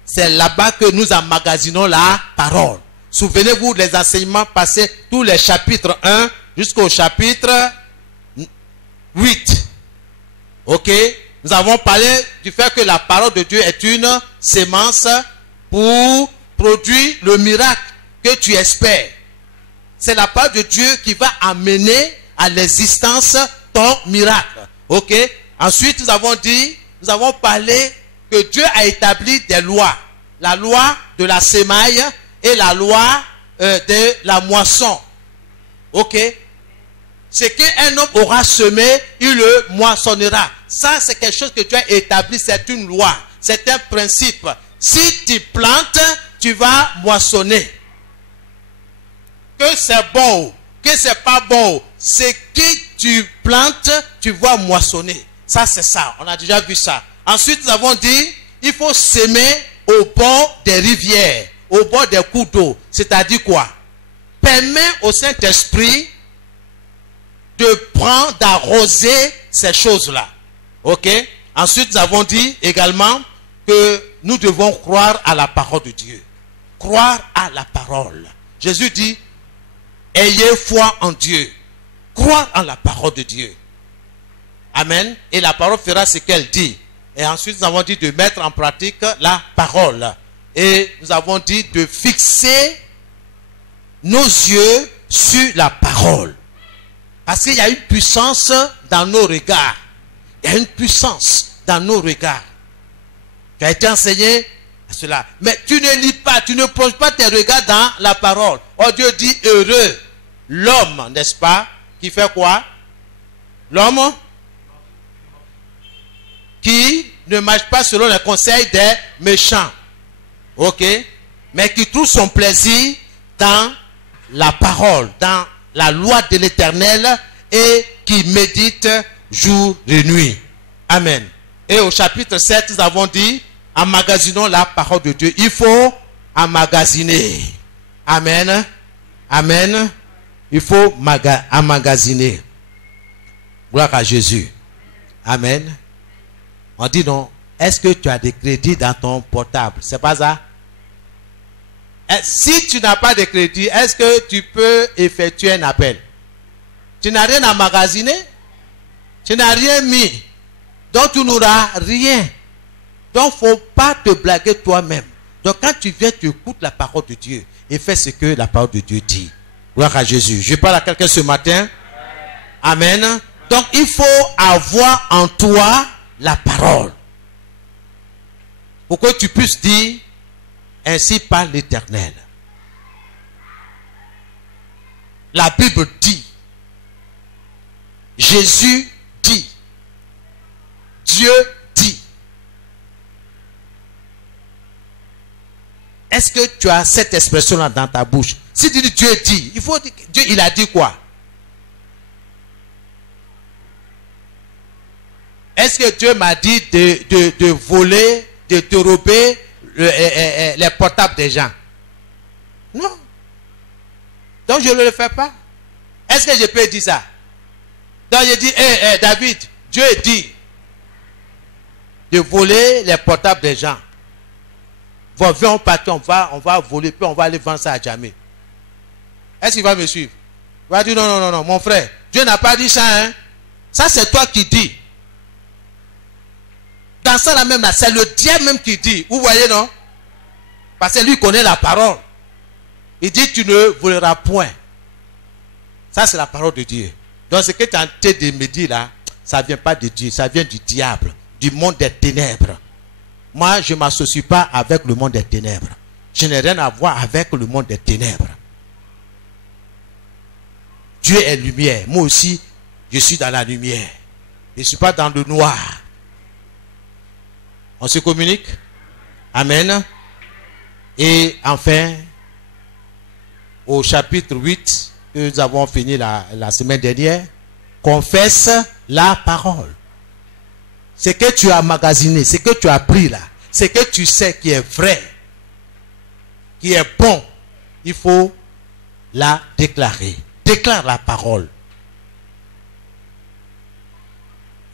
c'est là-bas que nous emmagasinons la parole. Souvenez-vous des enseignements passés, tous les chapitres 1 jusqu'au chapitre 8. Ok? Nous avons parlé du fait que la parole de Dieu est une sémence pour produire le miracle que tu espères. C'est la parole de Dieu qui va amener à l'existence ton miracle. Ok? Ensuite, nous avons parlé que Dieu a établi des lois. La loi de la semaille et la loi de la moisson. Ok? Ce qu'un homme aura semé, il le moissonnera. Ça, c'est quelque chose que Dieu a établi. C'est une loi. C'est un principe. Si tu plantes, tu vas moissonner. Que c'est bon, que c'est pas bon, ce que tu plantes, tu vas moissonner. Ça, c'est ça. On a déjà vu ça. Ensuite, nous avons dit, il faut s'aimer au bord des rivières, au bord des cours d'eau. C'est-à-dire quoi? Paix permet au Saint-Esprit de prendre, d'arroser ces choses-là. Ok? Ensuite, nous avons dit également que nous devons croire à la parole de Dieu. Croire à la parole. Jésus dit, ayez foi en Dieu. Croire en la parole de Dieu. Amen. Et la parole fera ce qu'elle dit. Et ensuite, nous avons dit de mettre en pratique la parole. Et nous avons dit de fixer nos yeux sur la parole. Parce qu'il y a une puissance dans nos regards. Il y a une puissance dans nos regards. Tu as été enseigné à cela. Mais tu ne lis pas, tu ne plonges pas tes regards dans la parole. Oh, Dieu dit heureux l'homme, n'est-ce pas, qui fait quoi? L'homme qui ne marche pas selon les conseils des méchants. Ok? Mais qui trouve son plaisir dans la parole, dans la loi de l'Éternel et qui médite jour et nuit. Amen. Et au chapitre 7, nous avons dit, emmagasinons la parole de Dieu. Il faut emmagasiner. Amen. Amen. Il faut emmagasiner. Gloire à Jésus. Amen. On dit non. Est-ce que tu as des crédits dans ton portable? C'est pas ça? Si tu n'as pas de crédit, est-ce que tu peux effectuer un appel? Tu n'as rien emmagasiné? Tu n'as rien mis. Donc tu n'auras rien. Donc il ne faut pas te blaguer toi-même. Donc quand tu viens, tu écoutes la parole de Dieu et fais ce que la parole de Dieu dit. Gloire à Jésus. Je parle à quelqu'un ce matin. Amen. Donc il faut avoir en toi la parole. Pour que tu puisses dire, ainsi parle l'Éternel. La Bible dit, Jésus dit, Dieu dit. Est-ce que tu as cette expression-là dans ta bouche? Si tu dis Dieu dit, il faut dire Dieu, il a dit quoi? Est-ce que Dieu m'a dit de voler, de dérober les portables des gens? Non. Donc je ne le fais pas. Est-ce que je peux dire ça? Donc je dis, David, Dieu dit de voler les portables des gens. Bon, viens, on part, on va voler, puis on va aller vendre ça à jamais. Est-ce qu'il va me suivre? Il va dire, non, mon frère, Dieu n'a pas dit ça, hein. Ça, c'est toi qui dis. Dans ça, là même, là, c'est le diable même qui dit. Vous voyez, non? Parce que lui connaît la parole. Il dit, tu ne voleras point. Ça, c'est la parole de Dieu. Donc, ce que tu es en train de me dire là, ça ne vient pas de Dieu, ça vient du diable, du monde des ténèbres. Moi, je ne m'associe pas avec le monde des ténèbres. Je n'ai rien à voir avec le monde des ténèbres. Dieu est lumière. Moi aussi, je suis dans la lumière. Je ne suis pas dans le noir. On se communique? Amen. Et enfin, au chapitre 8, que nous avons fini la semaine dernière, confesse la parole. Ce que tu as emmagasiné, ce que tu as pris là, ce que tu sais qui est vrai, qui est bon, il faut la déclarer. Déclare la parole.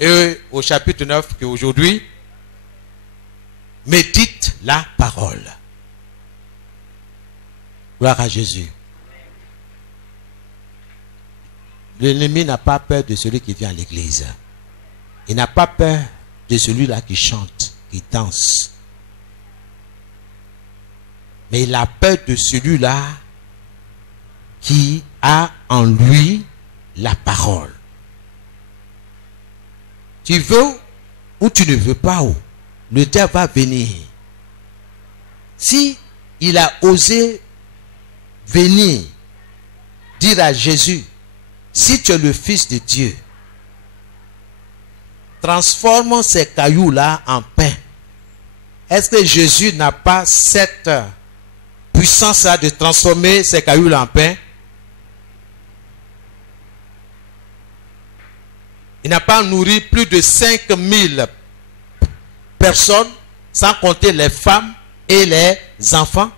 Et au chapitre 9, qu'aujourd'hui, médite la parole. Gloire à Jésus. L'ennemi n'a pas peur de celui qui vient à l'église. Il n'a pas peur de celui-là qui chante, qui danse. Mais il a peur de celui-là qui a en lui la parole. Tu veux ou tu ne veux pas, le diable va venir. Si il a osé venir dire à Jésus, si tu es le Fils de Dieu, transforme ces cailloux-là en pain. Est-ce que Jésus n'a pas cette puissance-là de transformer ces cailloux-là en pain? Il n'a pas nourri plus de 5000 personnes, sans compter les femmes et les enfants.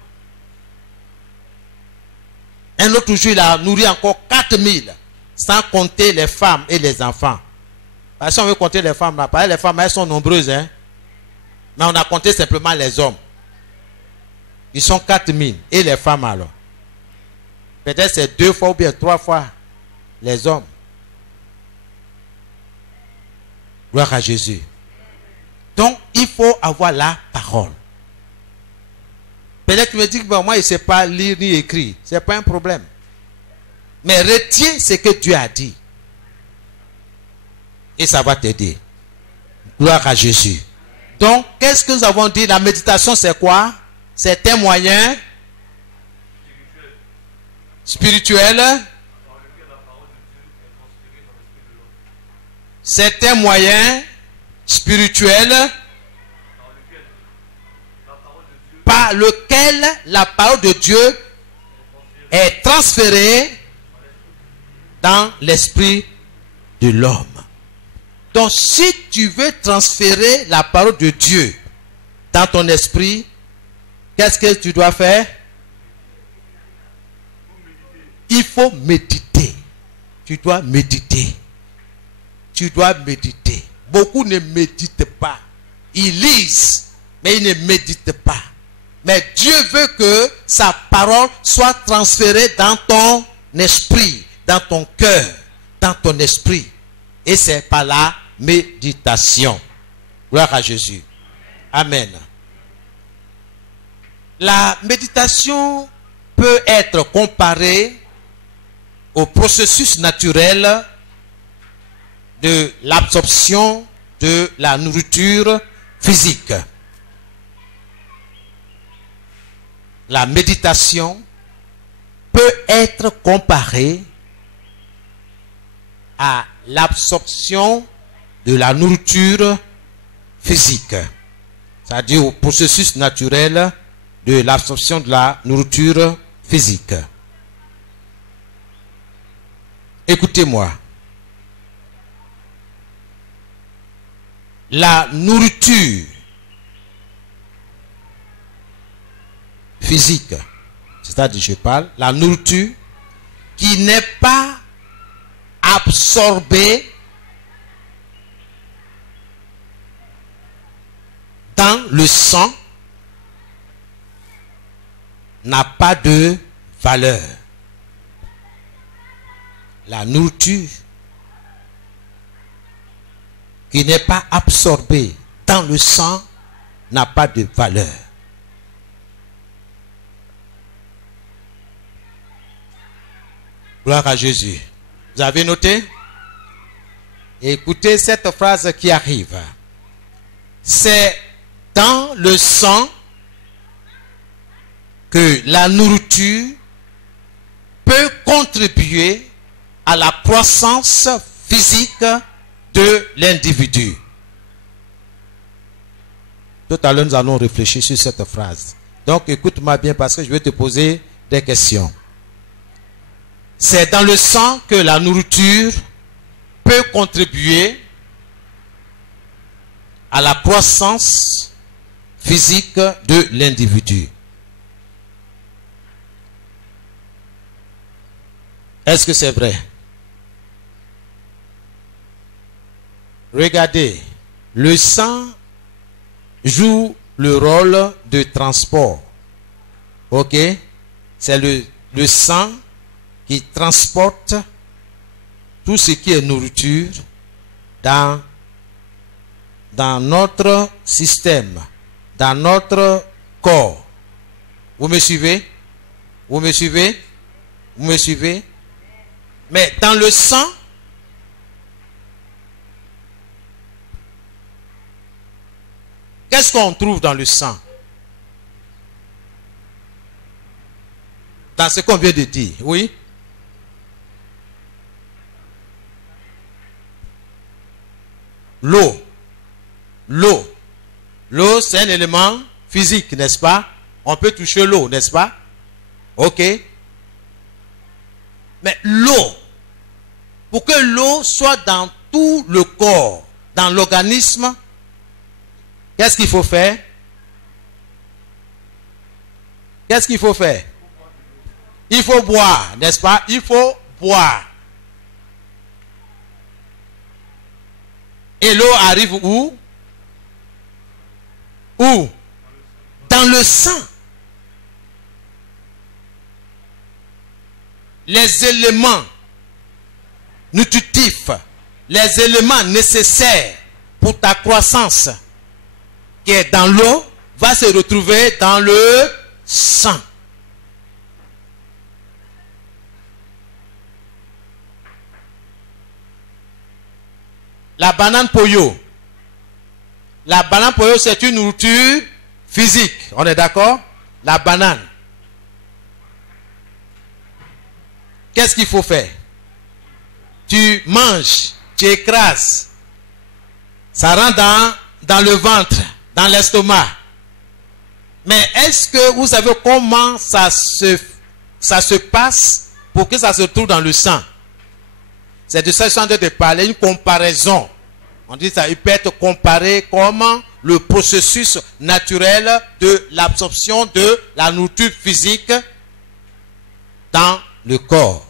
Un autre jour, il a nourri encore 4000, sans compter les femmes et les enfants. Parce que si on veut compter les femmes, là, les femmes, elles sont nombreuses, hein. Mais on a compté simplement les hommes. Ils sont 4000. Et les femmes alors? Peut-être c'est 2 fois ou bien 3 fois les hommes. Gloire à Jésus. Donc, il faut avoir la parole. Peut-être que tu me dis que bon, moi, je ne sais pas lire ni écrire. Ce n'est pas un problème. Mais retiens ce que Dieu a dit. Et ça va t'aider. Gloire à Jésus. Donc, qu'est-ce que nous avons dit? La méditation, c'est quoi? C'est un moyen spirituel. C'est un moyen spirituel par lequel la parole de Dieu est transférée dans l'esprit de l'homme. Donc, si tu veux transférer la parole de Dieu dans ton esprit, qu'est-ce que tu dois faire? Il faut méditer. Tu dois méditer. Tu dois méditer. Beaucoup ne méditent pas. Ils lisent, mais ils ne méditent pas. Mais Dieu veut que sa parole soit transférée dans ton esprit, dans ton cœur, dans ton esprit. Et c'est par la méditation. Gloire à Jésus. Amen. La méditation peut être comparée au processus naturel de l'absorption de la nourriture physique. La méditation peut être comparée à l'absorption de la nourriture physique. C'est-à-dire au processus naturel de l'absorption de la nourriture physique. Écoutez-moi. La nourriture physique, c'est-à-dire je parle, la nourriture qui n'est pas absorbée dans le sang n'a pas de valeur. La nourriture qui n'est pas absorbée dans le sang n'a pas de valeur. Gloire à Jésus. Vous avez noté? Écoutez cette phrase qui arrive. C'est dans le sang que la nourriture peut contribuer à la croissance physique de l'individu. Tout à l'heure, nous allons réfléchir sur cette phrase. Donc, écoute-moi bien parce que je vais te poser des questions. C'est dans le sang que la nourriture peut contribuer à la croissance physique de l'individu. Est-ce que c'est vrai? Regardez, le sang joue le rôle de transport. Ok? C'est le sang qui transporte tout ce qui est nourriture dans notre système, dans notre corps. Vous me suivez? Vous me suivez? Vous me suivez? Mais dans le sang, qu'est-ce qu'on trouve dans le sang? Dans ce qu'on vient de dire, oui? L'eau. L'eau. L'eau, c'est un élément physique, n'est-ce pas? On peut toucher l'eau, n'est-ce pas? Ok. Mais l'eau, pour que l'eau soit dans tout le corps, dans l'organisme, qu'est-ce qu'il faut faire? Qu'est-ce qu'il faut faire? Il faut boire, n'est-ce pas? Il faut boire. Et l'eau arrive où? Où? Dans le sang. Les éléments nutritifs, les éléments nécessaires pour ta croissance qui est dans l'eau va se retrouver dans le sang. La banane poyo. La banane poyo, c'est une nourriture physique. On est d'accord? La banane. Qu'est-ce qu'il faut faire? Tu manges, tu écrases. Ça rentre dans le ventre, dans l'estomac. Mais est-ce que vous savez comment ça se passe pour que ça se trouve dans le sang? C'est de ça que je suis en train de parler, une comparaison. On dit ça, il peut être comparé comme le processus naturel de l'absorption de la nourriture physique dans le corps.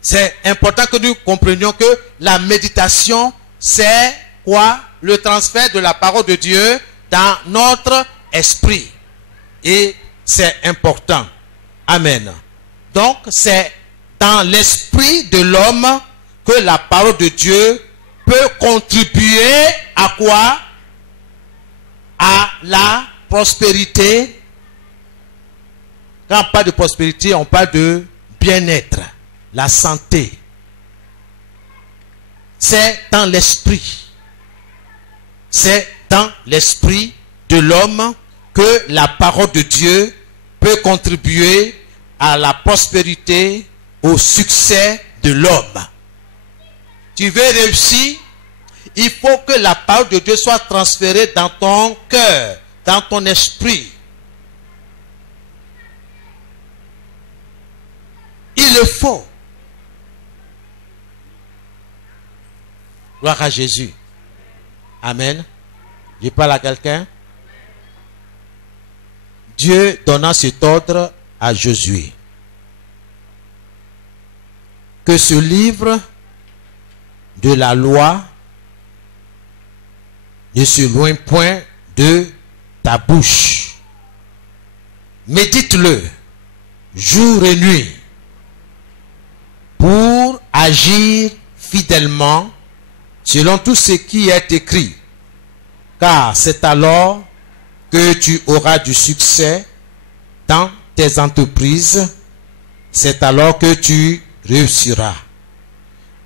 C'est important que nous comprenions que la méditation, c'est quoi? Le transfert de la parole de Dieu dans notre esprit. Et c'est important. Amen. Donc, c'est dans l'esprit de l'homme que la parole de Dieu peut contribuer à quoi? À la prospérité. Quand on parle de prospérité, on parle de bien-être, la santé. C'est dans l'esprit. C'est dans l'esprit de l'homme que la parole de Dieu peut contribuer à la prospérité, au succès de l'homme. Tu veux réussir, il faut que la parole de Dieu soit transférée dans ton cœur, dans ton esprit. Il le faut. Gloire à Jésus. Amen. Je parle à quelqu'un. Dieu donna cet ordre à Josué. Que ce livre de la loi ne s'éloigne point de ta bouche. Médite-le jour et nuit pour agir fidèlement selon tout ce qui est écrit. Car c'est alors que tu auras du succès dans tes entreprises. C'est alors que tu réussiras.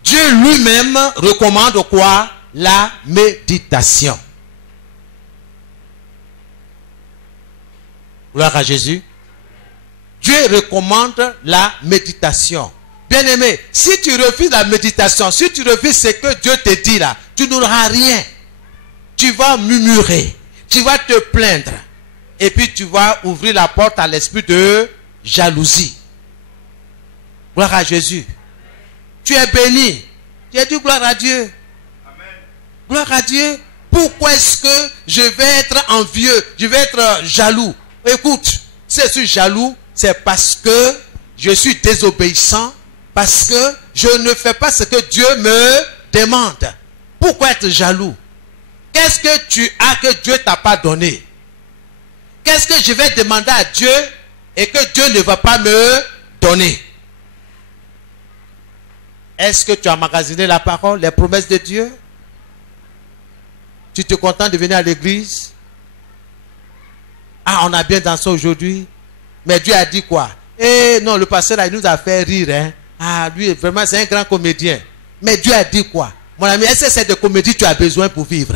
Dieu lui-même recommande quoi? La méditation. Gloire à Jésus. Dieu recommande la méditation. Bien-aimé, si tu refuses la méditation, si tu refuses ce que Dieu te dit là, tu n'auras rien. Tu vas murmurer, tu vas te plaindre. Et puis tu vas ouvrir la porte à l'esprit de jalousie. Gloire à Jésus. Tu es béni. Tu as dit gloire à Dieu. Amen. Gloire à Dieu. Pourquoi est-ce que je vais être envieux? Je vais être jaloux? Écoute, si je suis jaloux, c'est parce que je suis désobéissant, parce que je ne fais pas ce que Dieu me demande. Pourquoi être jaloux? Qu'est-ce que tu as que Dieu t'a pas donné? Qu'est-ce que je vais demander à Dieu et que Dieu ne va pas me donner? Est-ce que tu as emmagasiné la parole, les promesses de Dieu? Tu te contentes de venir à l'église? Ah, on a bien dansé aujourd'hui. Mais Dieu a dit quoi? Eh non, le pasteur là, il nous a fait rire. Hein? Ah, lui, vraiment, c'est un grand comédien. Mais Dieu a dit quoi? Mon ami, est-ce que c'est de comédie que tu as besoin pour vivre?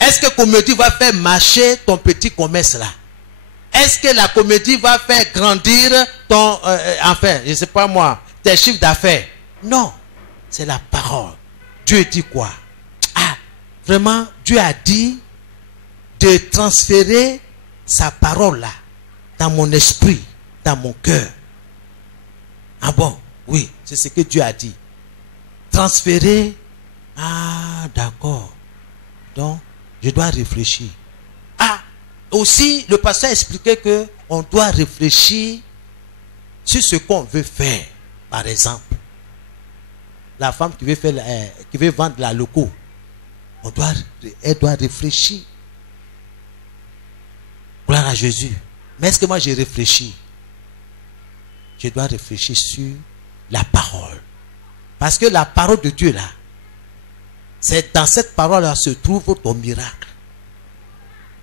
Est-ce que comédie va faire marcher ton petit commerce là? Est-ce que la comédie va faire grandir ton... enfin, je ne sais pas moi, tes chiffres d'affaires? Non, c'est la parole. Dieu dit quoi? Ah, vraiment, Dieu a dit de transférer sa parole là, dans mon esprit, dans mon cœur. Ah bon? Oui, c'est ce que Dieu a dit. Transférer. Ah, d'accord. Donc, je dois réfléchir. Ah, aussi, le pasteur a expliqué qu'on doit réfléchir sur ce qu'on veut faire. Par exemple, la femme qui veut vendre la loco, elle doit réfléchir. Gloire à Jésus. Mais est-ce que moi j'ai réfléchi? Je dois réfléchir sur la parole. Parce que la parole de Dieu là, c'est dans cette parole-là se trouve ton miracle.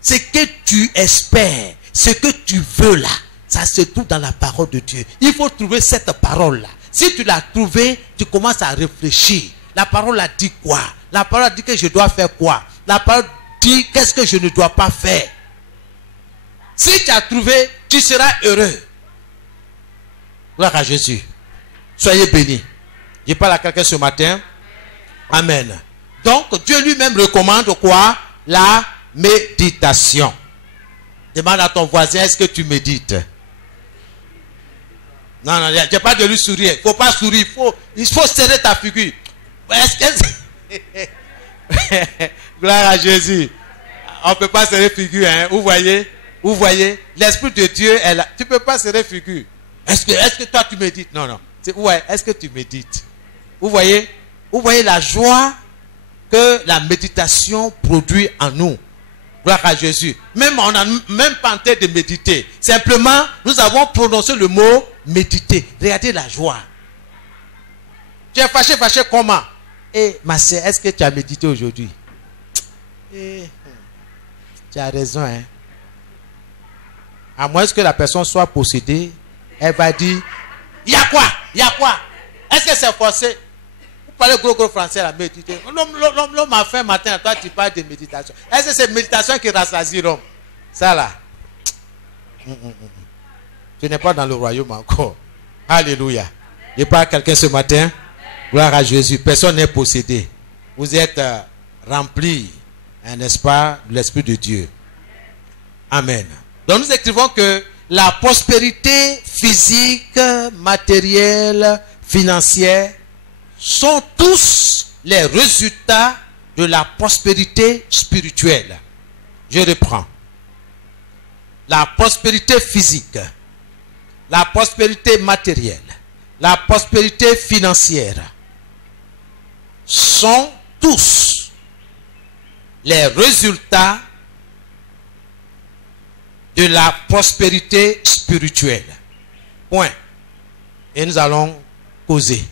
Ce que tu espères, ce que tu veux là, ça se trouve dans la parole de Dieu. Il faut trouver cette parole-là. Si tu l'as trouvée, tu commences à réfléchir. La parole a dit quoi? La parole a dit que je dois faire quoi? La parole dit qu'est-ce que je ne dois pas faire. Si tu as trouvé, tu seras heureux. Gloire à Jésus. Soyez bénis. Je parle à quelqu'un ce matin. Amen. Donc, Dieu lui-même recommande quoi? La méditation. Demande à ton voisin, est-ce que tu médites? Non, non, il n'y a pas de lui sourire. Il ne faut pas sourire. Il faut serrer ta figure. Est-ce que... Gloire à Jésus. On ne peut pas serrer figure. Hein? Vous voyez? Vous voyez? L'Esprit de Dieu est là. Tu ne peux pas serrer figure. Est-ce que toi tu médites? Non, non. Ouais, est-ce que tu médites? Vous voyez? Vous voyez la joie que la méditation produit en nous. Gloire à Jésus. Même on n'a même pas tenté de méditer. Simplement, nous avons prononcé le mot méditer. Regardez la joie. Tu es fâché comment? Eh, ma sœur, est-ce que tu as médité aujourd'hui? Tu as raison, hein? À moins que la personne soit possédée, elle va dire, il y a quoi? Il y a quoi? Est-ce que c'est forcé? Vous parlez gros français à méditer. L'homme a fait un matin, toi tu parles de méditation. Est-ce que c'est méditation qui rassasie l'homme? Ça là. Tu n'es pas dans le royaume encore. Alléluia. Je parle à quelqu'un ce matin. Gloire à Jésus. Personne n'est possédé. Vous êtes remplis, n'est-ce pas, de l'Esprit de Dieu. Amen. Donc nous écrivons que la prospérité physique, matérielle, financière sont tous les résultats de la prospérité spirituelle. Je reprends. La prospérité physique, la prospérité matérielle, la prospérité financière sont tous les résultats de la prospérité spirituelle. Point. Et nous allons causer.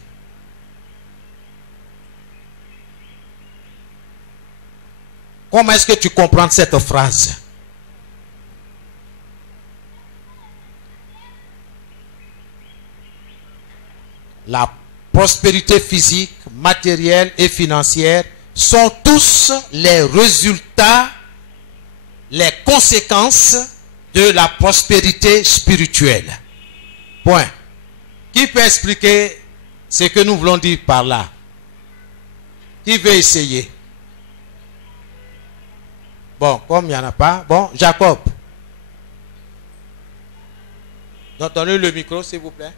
Comment est-ce que tu comprends cette phrase? La prospérité physique, matérielle et financière sont tous les résultats, les conséquences de la prospérité spirituelle. Point. Qui peut expliquer ce que nous voulons dire par là? Qui veut essayer? Bon, comme il n'y en a pas. Bon, Jacob. Donnez le micro, s'il vous plaît.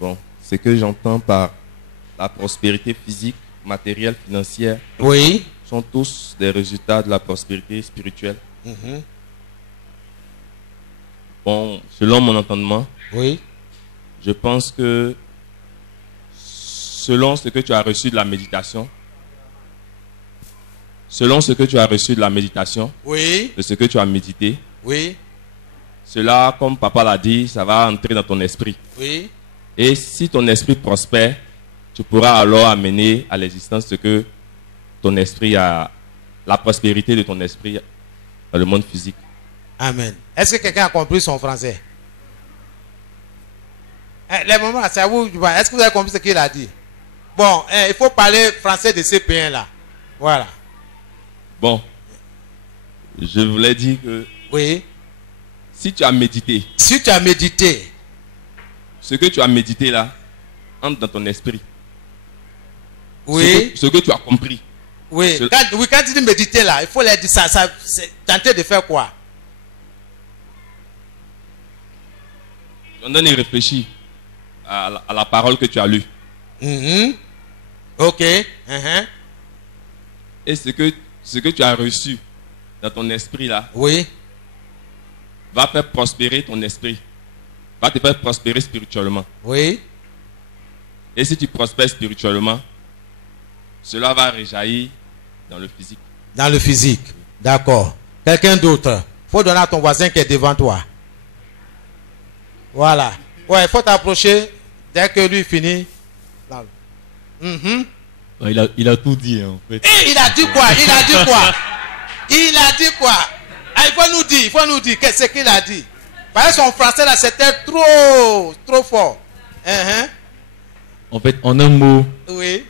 Bon, ce que j'entends par la prospérité physique, matérielle, financière, oui, sont tous des résultats de la prospérité spirituelle. Bon, selon mon entendement, oui, je pense que selon ce que tu as reçu de la méditation, oui, de ce que tu as médité, oui, cela, comme papa l'a dit, ça va entrer dans ton esprit. oui. Et si ton esprit prospère, tu pourras alors amener à l'existence ce que ton esprit a, la prospérité de ton esprit dans le monde physique. Amen. Est-ce que quelqu'un a compris son français? Les moments, c'est à vous. Est-ce que vous avez compris ce qu'il a dit? Bon, il faut parler français de ces pays là. Voilà. Bon, je voulais dire que oui, si tu as médité, ce que tu as médité là entre dans ton esprit. Oui. Ce que tu as compris. Oui. Quand tu dis méditer là, il faut leur dire ça c'est tenter de faire quoi? On donne et réfléchir à la parole que tu as lue. Mhm. Ok. Mhm. Et ce que tu as reçu dans ton esprit là, Oui. va faire prospérer ton esprit. Va te faire prospérer spirituellement. Oui. Et si tu prospères spirituellement, cela va réjaillir dans le physique. Dans le physique. D'accord. Quelqu'un d'autre. Faut donner à ton voisin qui est devant toi. Voilà. Ouais, il faut t'approcher dès que lui finit. Mhm. Il a tout dit, en fait. Et il a dit quoi? Il a dit quoi? Il a dit quoi? Ah, il faut nous dire qu'est-ce qu'il a dit. Parce que son français là c'était trop fort. Uh-huh. En fait, en un mot, Oui.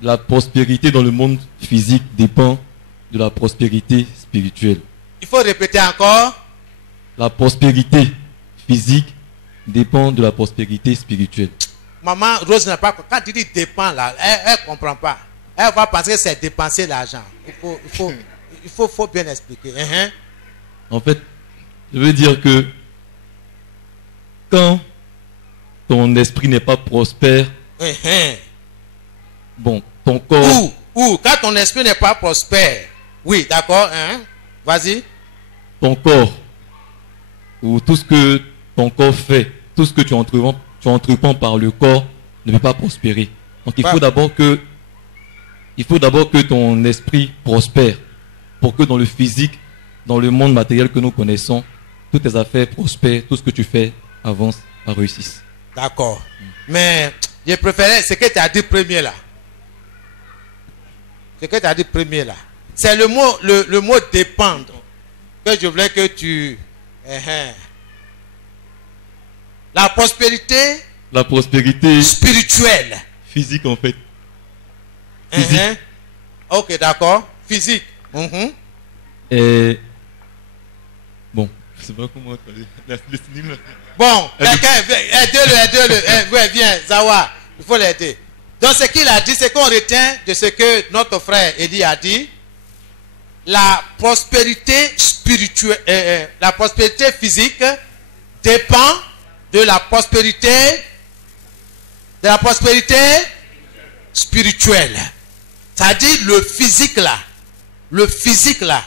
la prospérité dans le monde physique dépend de la prospérité spirituelle. Il faut répéter encore. La prospérité physique dépend de la prospérité spirituelle. Maman Rose n'a pas. Quand tu dis dépend là, elle ne comprend pas. Elle va penser que c'est dépenser l'argent. Il faut bien expliquer. Uh-huh. En fait, je veux dire que quand ton esprit n'est pas prospère, Uh-huh. bon, ton corps, Ou quand ton esprit n'est pas prospère. Oui, d'accord. Hein? Vas-y. ton corps, ou tout ce que ton corps fait, tout ce que tu entreprends par le corps ne peut pas prospérer. Donc il faut d'abord que ton esprit prospère pour que dans le physique, dans le monde matériel que nous connaissons, toutes tes affaires prospèrent, tout ce que tu fais avance, réussisse. D'accord. Mais je préférais ce que tu as dit premier là. Ce que tu as dit premier là. C'est le mot dépendre que je voulais que tu... La prospérité spirituelle. Physique en fait. Ok, d'accord. Physique. Mhm. Et bon, je sais pas comment le cinéma. Bon, quelqu'un, aide-le. Ouais, viens, Zawa, il faut l'aider. Donc ce qu'il a dit, c'est qu'on retient de ce que notre frère Elie a dit. La prospérité spirituelle, la prospérité physique dépend de la prospérité spirituelle. C'est-à-dire le physique là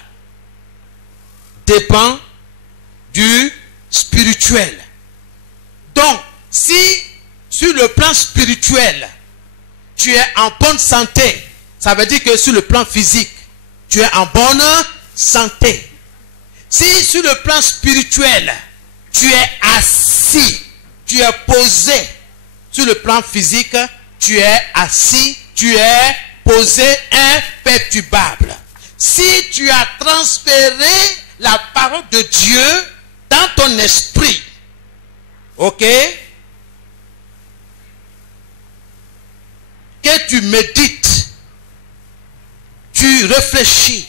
dépend du spirituel. Donc, si sur le plan spirituel, tu es en bonne santé, ça veut dire que sur le plan physique, tu es en bonne santé. Si sur le plan spirituel, tu es assis, tu es posé, sur le plan physique, tu es assis, tu es posé imperturbable. Si tu as transféré la parole de Dieu dans ton esprit, ok, que tu médites, tu réfléchis,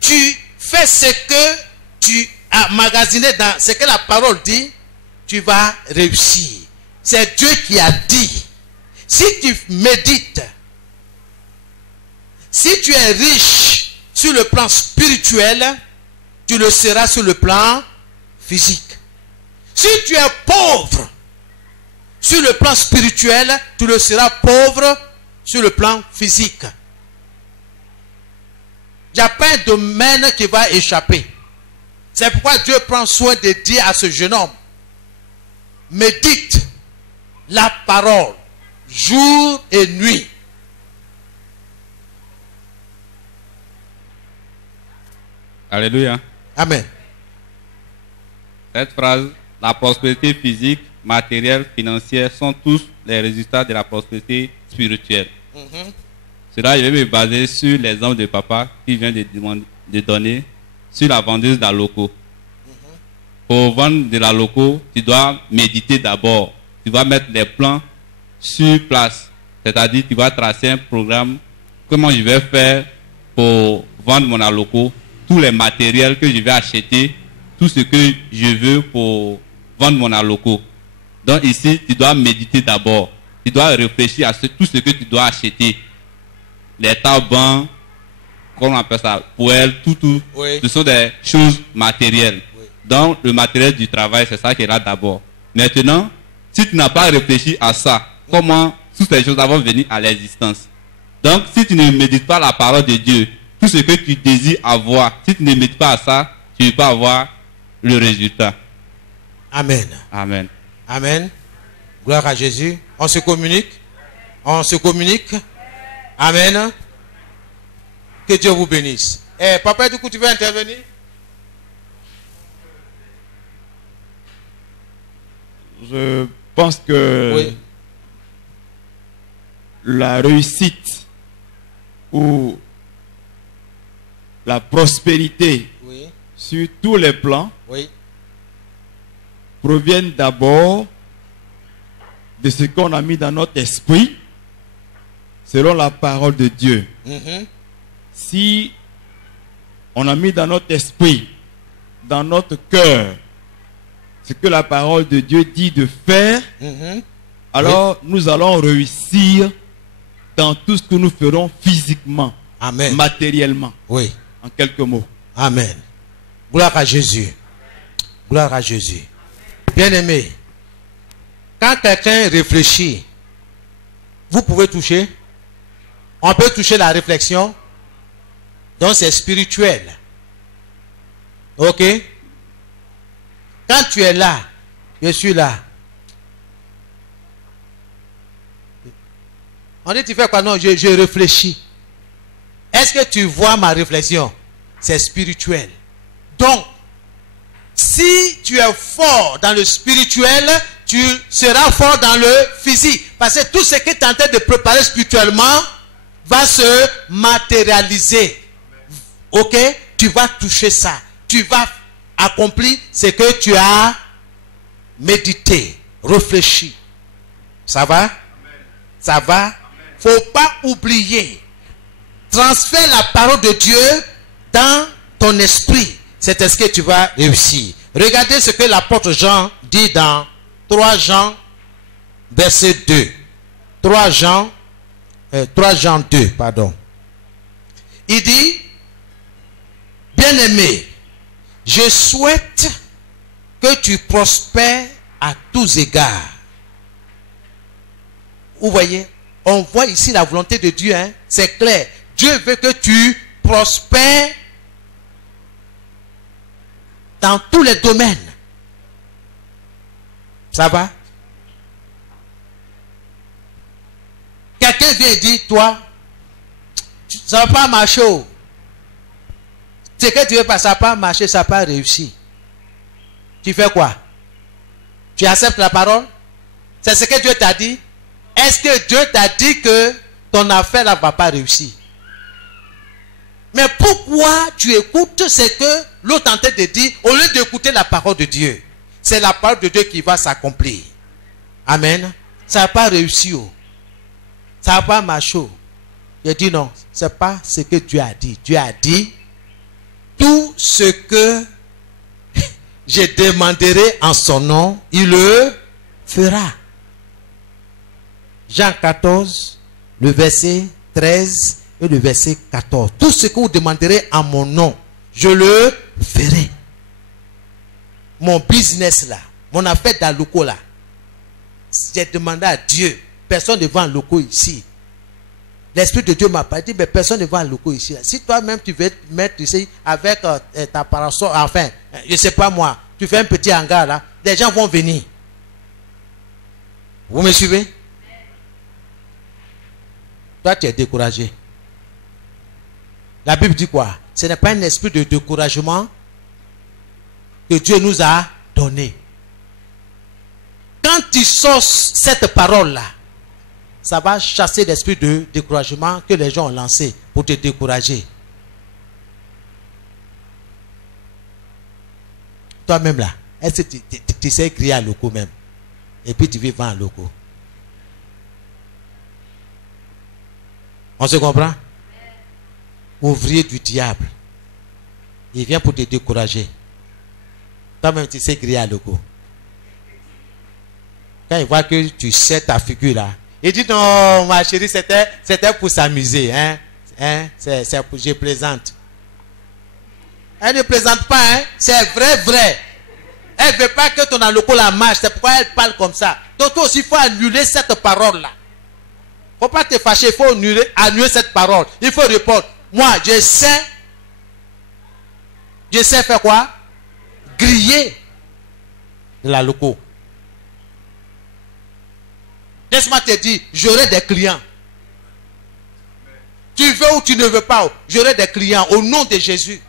tu fais ce que tu as magasiné dans ce que la parole dit, tu vas réussir. C'est Dieu qui a dit. Si tu médites, si tu es riche sur le plan spirituel, tu le seras sur le plan physique. Si tu es pauvre sur le plan spirituel, tu le seras pauvre sur le plan physique. Il n'y a pas un domaine qui va échapper. C'est pourquoi Dieu prend soin de dire à ce jeune homme, médite la parole jour et nuit. Alléluia. Amen. Cette phrase, la prospérité physique, matérielle, financière sont tous les résultats de la prospérité spirituelle. Cela, je vais me baser sur l'exemple de papa qui vient de donner sur la vendeuse d'Aloco. Pour vendre de l'Aloco, tu dois méditer d'abord. Tu vas mettre les plans sur place. C'est-à-dire, tu vas tracer un programme. Comment je vais faire pour vendre mon Aloco, tous les matériels que je vais acheter, tout ce que je veux pour vendre mon Aloco. Donc ici, tu dois méditer d'abord. Tu dois réfléchir à tout ce que tu dois acheter. Les tabans, comment on appelle ça, poêles, tout. Oui. Ce sont des choses matérielles. Oui. Donc le matériel du travail, c'est ça qui est là d'abord. Maintenant, si tu n'as pas réfléchi à ça, comment toutes ces choses vont venir à l'existence. Donc, si tu ne médites pas la parole de Dieu, tout ce que tu désires avoir, si tu ne médites pas à ça, tu ne peux pas avoir le résultat. Amen. Amen. Amen. Gloire à Jésus. On se communique. On se communique. Amen. Que Dieu vous bénisse. Eh, papa, du coup, tu veux intervenir? Je pense que Oui. la réussite ou la prospérité Oui. sur tous les plans Oui. proviennent d'abord de ce qu'on a mis dans notre esprit selon la parole de Dieu. Mhm. Si on a mis dans notre esprit, dans notre cœur, ce que la parole de Dieu dit de faire, Mhm. alors nous allons réussir dans tout ce que nous ferons physiquement, Amen. matériellement, Oui. en quelques mots. Amen. Gloire à Jésus. Gloire à Jésus. Bien-aimé, quand quelqu'un réfléchit, vous pouvez toucher. On peut toucher la réflexion. Donc c'est spirituel. Ok? Quand tu es là, je suis là. On dit tu fais quoi? Non, je réfléchis. Est-ce que tu vois ma réflexion? C'est spirituel. Donc, si tu es fort dans le spirituel, tu seras fort dans le physique. Parce que tout ce que tu es en train de préparer spirituellement va se matérialiser. Ok? Tu vas toucher ça. Tu vas accomplir ce que tu as médité, réfléchi. Ça va? Ça va? Faut pas oublier. Transfère la parole de Dieu dans ton esprit. C'est ce que tu vas réussir. Regardez ce que l'apôtre Jean dit dans 3 Jean, verset 2. 3 Jean 2, pardon. Il dit, bien-aimé, je souhaite que tu prospères à tous égards. Vous voyez, on voit ici la volonté de Dieu, hein? C'est clair. Dieu veut que tu prospères dans tous les domaines. Ça va? Quelqu'un vient et dit, toi, ça ne va pas marcher. Ce que tu veux pas, ça ne va pas marcher, ça ne va pas réussir. Tu fais quoi? Tu acceptes la parole? C'est ce que Dieu t'a dit? Est-ce que Dieu t'a dit que ton affaire ne va pas réussir? Mais pourquoi tu écoutes ce que l'autre en train de dire au lieu d'écouter la parole de Dieu? C'est la parole de Dieu qui va s'accomplir. Amen. Ça ne va pas réussir. Ça ne va pas marcher. Il dit non, ce n'est pas ce que Dieu a dit. Dieu a dit, tout ce que je demanderai en son nom, il le fera. Jean 14, le verset 13 et le verset 14. Tout ce que vous demanderez en mon nom, je le ferai. Mon business là, mon affaire dans le loco là, j'ai demandé à Dieu. Personne ne va en loco ici. L'Esprit de Dieu m'a pas dit, mais personne ne va en loco ici. Si toi-même tu veux te mettre ici avec ta parasol, enfin, je ne sais pas moi, tu fais un petit hangar là, les gens vont venir. Vous me suivez? Toi, tu es découragé. La Bible dit quoi? Ce n'est pas un esprit de découragement que Dieu nous a donné. Quand tu sors cette parole-là, ça va chasser l'esprit de découragement que les gens ont lancé pour te décourager. Toi-même là, est-ce que tu sais crier à loco même? Et puis tu vis en loco. On se comprend? Ouvrier du diable. Il vient pour te décourager. Toi-même, tu sais crier à loco. Quand il voit que tu sais ta figure là, il dit non, ma chérie, c'était pour s'amuser. Hein? C'est pour, je plaisante. Elle ne plaisante pas, hein? C'est vrai. Elle ne veut pas que ton aloco la marche. C'est pourquoi elle parle comme ça. Donc toi aussi, il faut annuler cette parole là. faut pas te fâcher, il faut annuler cette parole. Il faut répondre. Moi, je sais faire quoi? Griller de la loco. Laisse-moi te dire, j'aurai des clients. Tu veux ou tu ne veux pas, j'aurai des clients au nom de Jésus.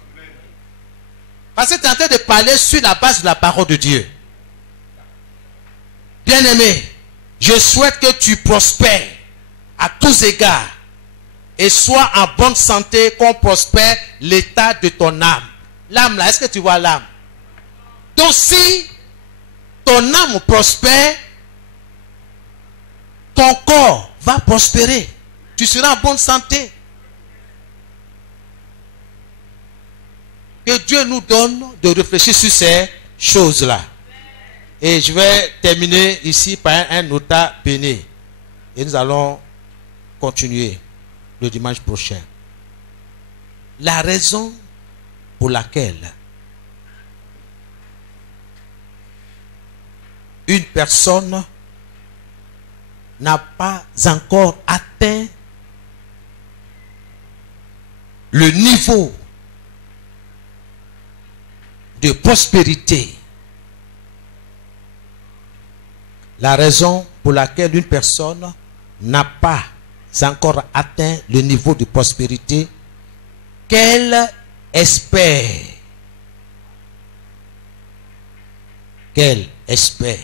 Parce que tu es en train de parler sur la base de la parole de Dieu. Bien-aimé, je souhaite que tu prospères à tous égards et sois en bonne santé, qu'on prospère l'état de ton âme. L'âme là, est-ce que tu vois l'âme? Donc si ton âme prospère, ton corps va prospérer. Tu seras en bonne santé. Que Dieu nous donne de réfléchir sur ces choses-là. Et je vais terminer ici par un nota béni. Et nous allons continuer le dimanche prochain. La raison pour laquelle une personne n'a pas encore atteint le niveau de prospérité. La raison pour laquelle une personne n'a pas encore atteint le niveau de prospérité qu'elle espère. Qu'elle espère.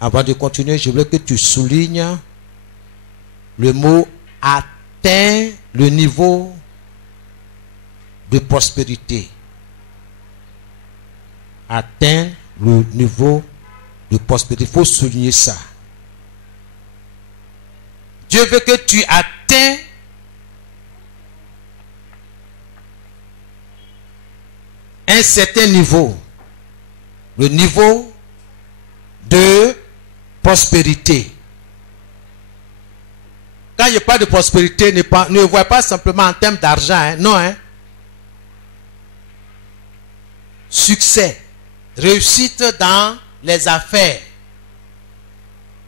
Avant de continuer, je veux que tu soulignes le mot atteint le niveau de prospérité. Atteint le niveau de prospérité. Il faut souligner ça. Dieu veut que tu atteins un certain niveau. Le niveau de prospérité. Quand il n'y a pas de prospérité, ne vois pas simplement en termes d'argent. Hein, non. Hein. Succès. Réussite dans les affaires.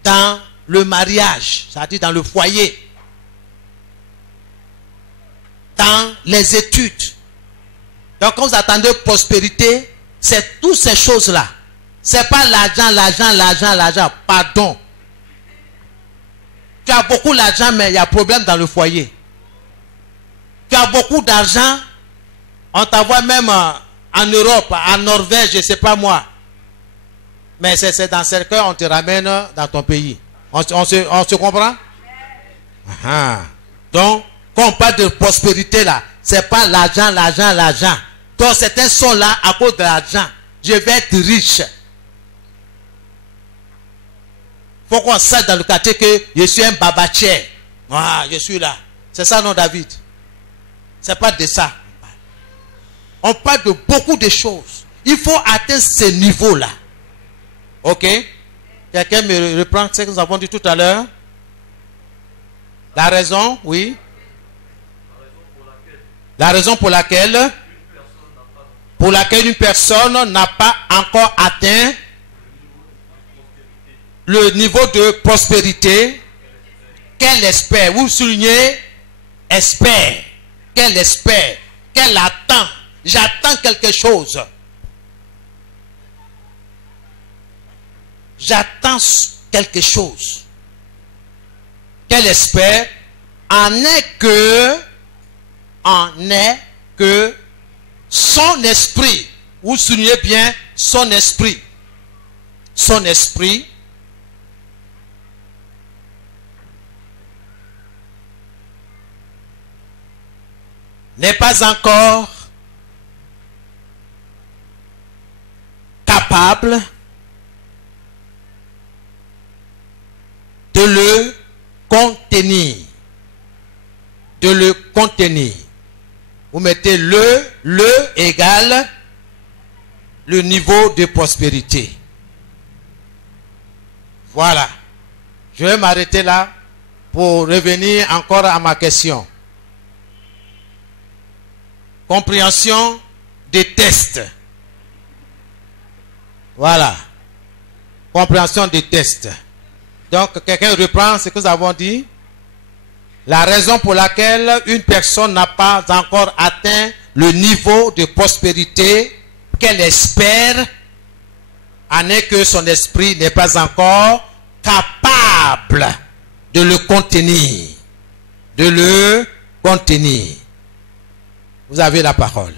Dans le mariage. C'est-à-dire dans le foyer. Dans les études. Donc quand vous attendez prospérité, c'est toutes ces choses-là. C'est pas l'argent. Pardon. Tu as beaucoup d'argent, mais il y a problème dans le foyer. Tu as beaucoup d'argent, on t'envoie même en Europe, en Norvège, je ne sais pas moi. Mais c'est dans ce cas, on te ramène dans ton pays. On se comprend? Donc, quand on parle de prospérité là, c'est pas l'argent. Donc certains sont là à cause de l'argent. Je vais être riche. Il faut qu'on sache dans le quartier que je suis un babatier. Ah, je suis là. C'est ça, non, David? C'est pas de ça. On parle de beaucoup de choses. Il faut atteindre ce niveau-là. Ok? Quelqu'un me reprend ce que nous avons dit tout à l'heure? La raison, oui. La raison pour laquelle une personne n'a pas encore atteint le niveau de prospérité qu'elle espère. Vous soulignez espère. Qu'elle espère. Qu'elle attend. J'attends quelque chose. J'attends quelque chose. Qu'elle espère en est que son esprit. Vous soulignez bien son esprit. Son esprit n'est pas encore capable de le contenir. De le contenir. Vous mettez le égale le niveau de prospérité. Voilà. Je vais m'arrêter là pour revenir encore à ma question. Compréhension des tests. Voilà. Compréhension des tests. Donc, quelqu'un reprend ce que nous avons dit. La raison pour laquelle une personne n'a pas encore atteint le niveau de prospérité qu'elle espère en est que son esprit n'est pas encore capable de le contenir. De le contenir. Vous avez la parole.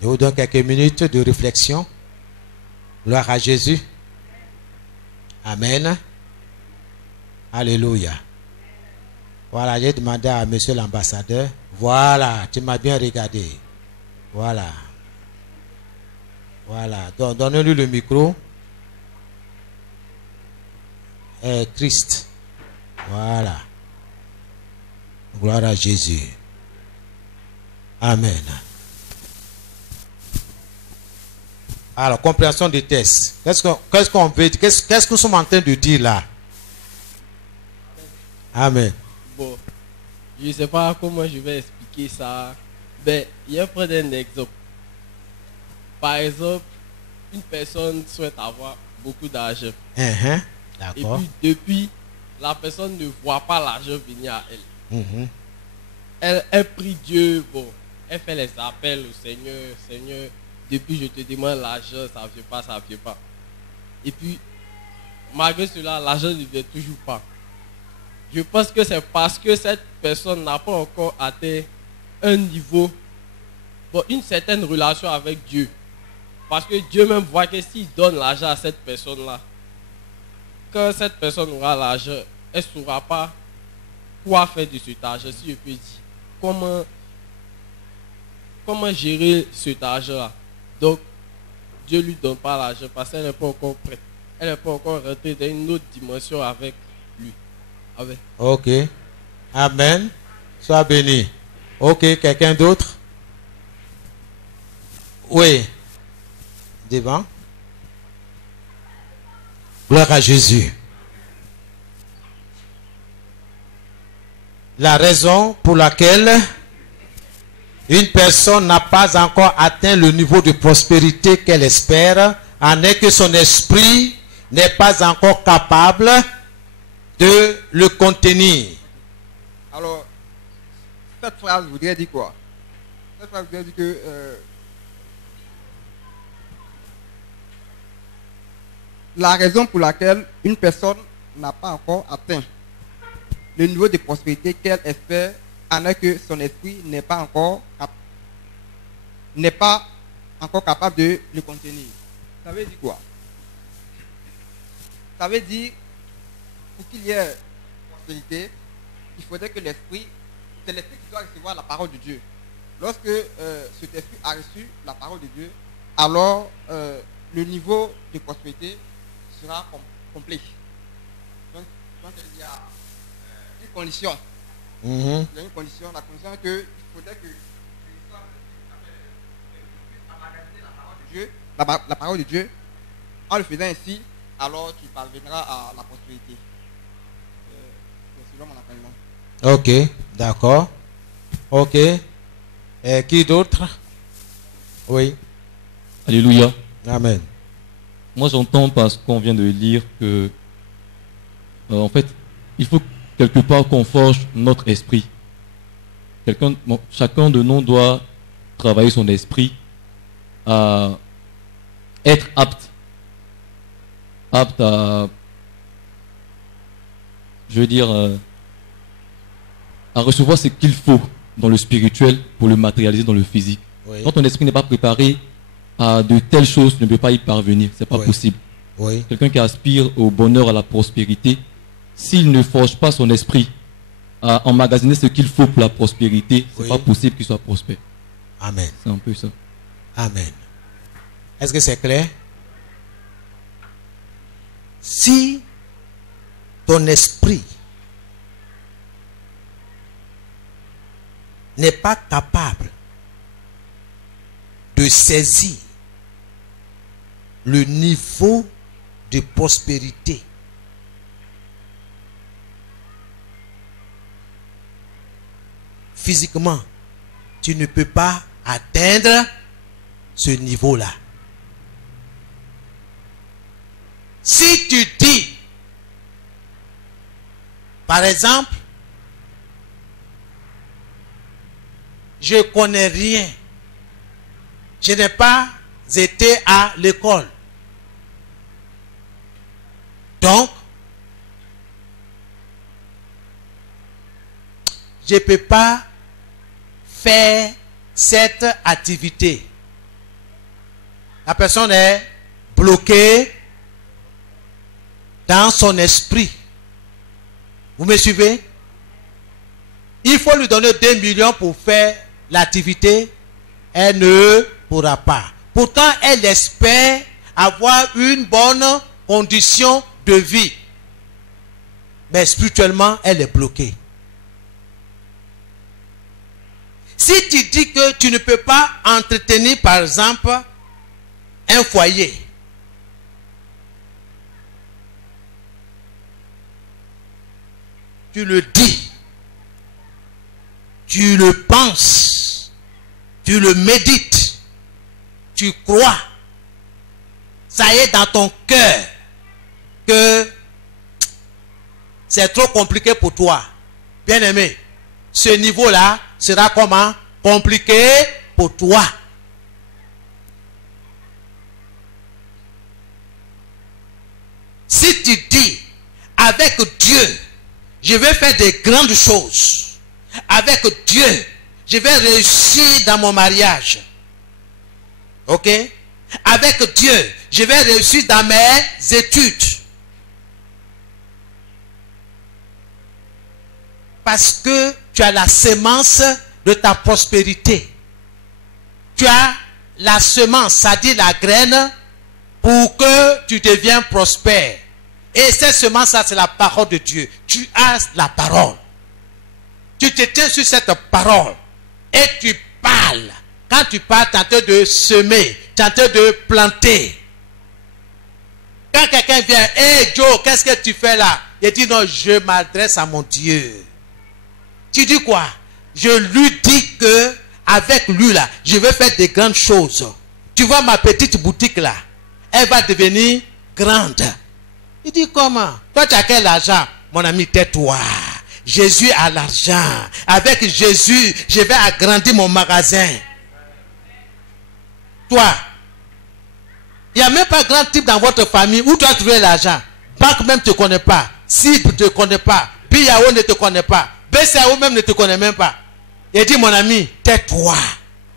Je vous donne quelques minutes de réflexion. Gloire à Jésus. Amen. Alléluia. Voilà, j'ai demandé à monsieur l'ambassadeur. Voilà, tu m'as bien regardé. Voilà. Voilà. Donnez-lui le micro. Christ. Voilà. Gloire à Jésus. Amen. Alors, compréhension des textes. Qu'est-ce qu'on veut dire? Qu'est-ce que nous sommes en train de dire là? Amen. Bon, je ne sais pas comment je vais expliquer ça. Mais il y a prendre un exemple. Par exemple, une personne souhaite avoir beaucoup d'argent. D'accord. Et puis, depuis, la personne ne voit pas l'argent venir à elle. Elle prie Dieu, bon, elle fait les appels au Seigneur. Seigneur, depuis je te demande l'argent, ça ne vient pas, ça ne vient pas. Et puis, malgré cela, l'argent ne vient toujours pas. Je pense que c'est parce que cette personne n'a pas encore atteint un niveau, bon, une certaine relation avec Dieu. Parce que Dieu même voit que s'il donne l'argent à cette personne-là, quand cette personne aura l'argent, elle ne saura pas quoi faire de cet argent, si je peux dire. Comment gérer cet argent-là. Donc, Dieu ne lui donne pas l'argent parce qu'elle n'est pas encore prête. Elle n'est pas encore rentrée dans une autre dimension avec lui. Amen. Ok. Amen. Sois béni. Ok, quelqu'un d'autre? Oui. Devant. Gloire à Jésus. La raison pour laquelle une personne n'a pas encore atteint le niveau de prospérité qu'elle espère en est que son esprit n'est pas encore capable de le contenir. Alors, cette phrase voudrait dire quoi? Cette phrase voudrait dire que la raison pour laquelle une personne n'a pas encore atteint le niveau de prospérité qu'elle espère en est que son esprit n'est pas encore capable de le contenir. Ça veut dire quoi? Ça veut dire, pour qu'il y ait prospérité, il faudrait que l'esprit, c'est l'esprit qui doit recevoir la parole de Dieu. Lorsque cet esprit a reçu la parole de Dieu, alors le niveau de prospérité sera complet. Donc il y a une condition. Il y a une condition, la condition est qu'il faudrait que la parole de Dieu, en le faisant ainsi, alors tu parviendras à la prospérité. C'est selon mon enseignement. Ok, d'accord. Ok. Qui d'autre? Oui. Alléluia. Amen. Moi, j'entends par ce qu'on vient de lire que, en fait, il faut quelque part qu'on forge notre esprit. Chacun de nous doit travailler son esprit à être apte à, je veux dire, à recevoir ce qu'il faut dans le spirituel pour le matérialiser dans le physique. Oui. Quand ton esprit n'est pas préparé à de telles choses, ne peut pas y parvenir. C'est pas possible. Oui. Quelqu'un qui aspire au bonheur, à la prospérité, s'il ne forge pas son esprit à emmagasiner ce qu'il faut pour la prospérité, c'est pas possible qu'il soit prospère. Amen. C'est un peu ça. Amen. Est-ce que c'est clair? Si ton esprit n'est pas capable de saisir le niveau de prospérité physiquement, tu ne peux pas atteindre ce niveau-là. Si tu dis, par exemple, je connais rien, je n'ai pas été à l'école, donc je ne peux pas faire cette activité. La personne est bloquée dans son esprit. Vous me suivez? Il faut lui donner 2 millions pour faire l'activité. Elle ne pourra pas. Pourtant, elle espère avoir une bonne condition de vie. Mais spirituellement, elle est bloquée. Si tu dis que tu ne peux pas entretenir, par exemple, un foyer, tu le dis, tu le penses, tu le médites, tu crois, ça y est dans ton cœur que c'est trop compliqué pour toi. Bien-aimé, ce niveau-là sera comment? Compliqué pour toi. Si tu dis, avec Dieu, je vais faire des grandes choses. Avec Dieu, je vais réussir dans mon mariage. Ok? Avec Dieu, je vais réussir dans mes études. Parce que tu as la semence de ta prospérité. Tu as la semence, c'est-à-dire la graine, pour que tu deviennes prospère. Et cette semence-là, c'est la parole de Dieu. Tu as la parole. Tu te tiens sur cette parole. Et tu parles. Quand tu parles, tu es en train de semer. Tu es en train de planter. Quand quelqu'un vient, hey Joe, qu'est-ce que tu fais là? Il dit non, je m'adresse à mon Dieu. Tu dis quoi? Je lui dis que avec lui là, je vais faire des grandes choses. Tu vois ma petite boutique là, elle va devenir grande. Il dit comment? Toi tu as quel argent? Mon ami, tais-toi. Jésus a l'argent. Avec Jésus, je vais agrandir mon magasin. Toi, il n'y a même pas grand type dans votre famille où tu as trouvé l'argent. Banque même ne te connaît pas. Cible ne te connaît pas. Biao ne te connaît pas. BCAO même ne te connaît même pas. Il dit, mon ami, tais-toi.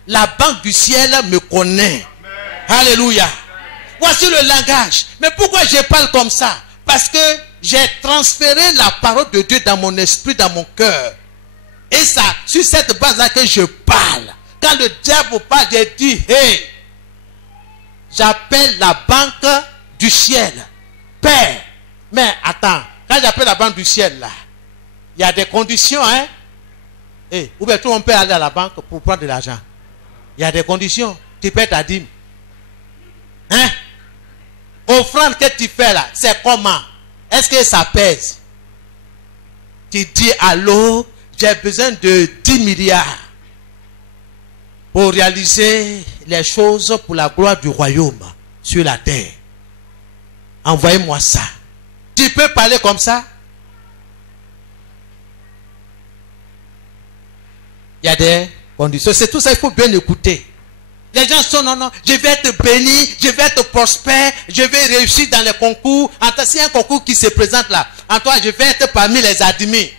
La banque du ciel me connaît. Amen. Alléluia. Voici le langage. Mais pourquoi je parle comme ça? Parce que j'ai transféré la parole de Dieu dans mon esprit, dans mon cœur. Et ça, sur cette base-là que je parle. Quand le diable parle, j'ai dit, hey, j'appelle la banque du ciel. Père. Mais attends, quand j'appelle la banque du ciel, là, il y a des conditions, hein? Hey, ou bien tout le monde peut aller à la banque pour prendre de l'argent. Il y a des conditions. Tu paies ta dîme. Hein? Offrande que tu fais là, c'est comment? Est-ce que ça pèse? Tu dis, allô, j'ai besoin de 10 milliards pour réaliser les choses pour la gloire du royaume sur la terre. Envoyez-moi ça. Tu peux parler comme ça? Il y a des conditions. C'est tout ça, il faut bien écouter. Les gens sont non, je vais être béni, je vais être prospère, je vais réussir dans les concours. S'il y a un concours qui se présente là, en toi, je vais être parmi les admis.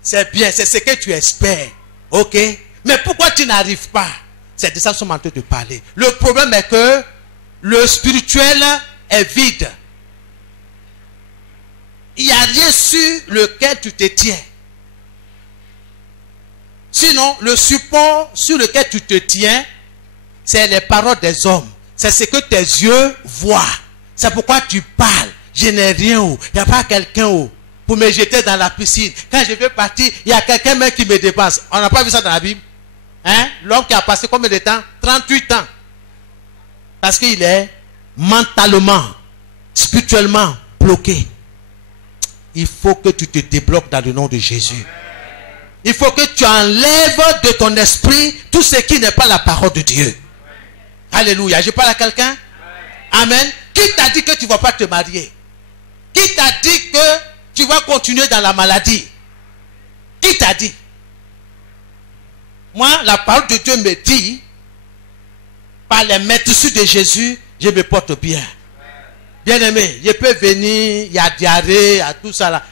C'est bien, c'est ce que tu espères. Ok? Mais pourquoi tu n'arrives pas? C'est de ça que nous sommes en train de parler. Le problème est que le spirituel est vide. Il n'y a rien sur lequel tu te tiens. Sinon, le support sur lequel tu te tiens, c'est les paroles des hommes. C'est ce que tes yeux voient. C'est pourquoi tu parles. Je n'ai rien. Il n'y a pas quelqu'un pour me jeter dans la piscine. Quand je vais partir, il y a quelqu'un même qui me dépasse. On n'a pas vu ça dans la Bible. Hein? L'homme qui a passé combien de temps? 38 ans. Parce qu'il est mentalement, spirituellement bloqué. Il faut que tu te débloques dans le nom de Jésus. Il faut que tu enlèves de ton esprit tout ce qui n'est pas la parole de Dieu. Alléluia. Je parle à quelqu'un? Amen. Qui t'a dit que tu ne vas pas te marier? Qui t'a dit que tu vas continuer dans la maladie? Qui t'a dit? Moi, la parole de Dieu me dit, par les maîtrises de Jésus, je me porte bien. Bien-aimé, je peux venir, il y a diarrhée, il y a tout ça là.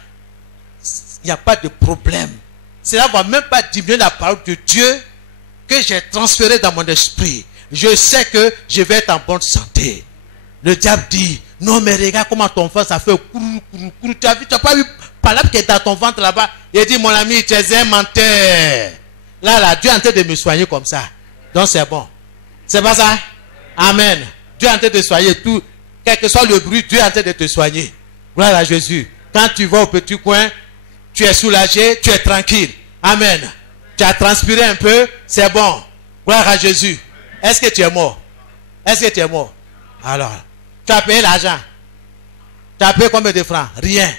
Il n'y a pas de problème. Cela ne va même pas diminuer la parole de Dieu que j'ai transférée dans mon esprit. Je sais que je vais être en bonne santé. Le diable dit, non mais regarde comment ton ventre ça fait courou, courou, courou. Tu n'as pas vu par là qui est dans ton ventre là-bas. Il dit, mon ami, tu es un menteur. Là, Dieu est en train de me soigner comme ça. Donc c'est bon. C'est pas ça? Amen. Dieu est en train de soigner tout. Quel que soit le bruit, Dieu est en train de te soigner. Gloire à Jésus. Quand tu vas au petit coin, tu es soulagé, tu es tranquille. Amen. Tu as transpiré un peu, c'est bon. Gloire à Jésus. Est-ce que tu es mort? Est-ce que tu es mort? Alors, tu as payé l'argent. Tu as payé combien de francs? Rien.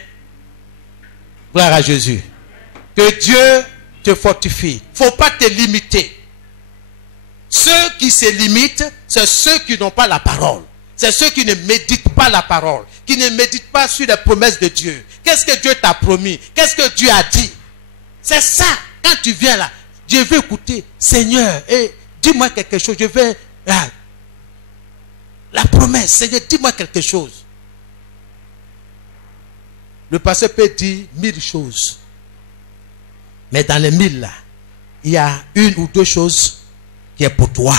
Gloire à Jésus. Que Dieu te fortifie. Il ne faut pas te limiter. Ceux qui se limitent, c'est ceux qui n'ont pas la parole. C'est ceux qui ne méditent pas la parole. Qui ne méditent pas sur les promesses de Dieu. Qu'est-ce que Dieu t'a promis? Qu'est-ce que Dieu a dit? C'est ça. Quand tu viens là, je veux écouter. Seigneur, dis-moi quelque chose. Je veux... la promesse. Seigneur, dis-moi quelque chose. Le pasteur peut dire 1000 choses. Mais dans les 1000 là, il y a une ou deux choses qui est pour toi.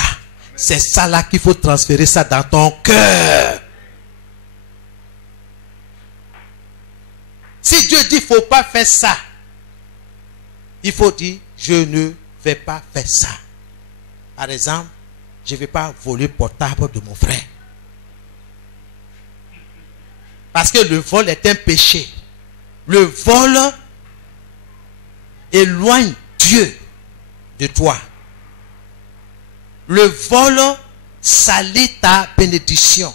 C'est ça là qu'il faut transférer ça dans ton cœur. Si Dieu dit il ne faut pas faire ça, il faut dire je ne vais pas faire ça. Par exemple, je ne vais pas voler le portable de mon frère. Parce que le vol est un péché. Le vol éloigne Dieu de toi. Le vol salit ta bénédiction.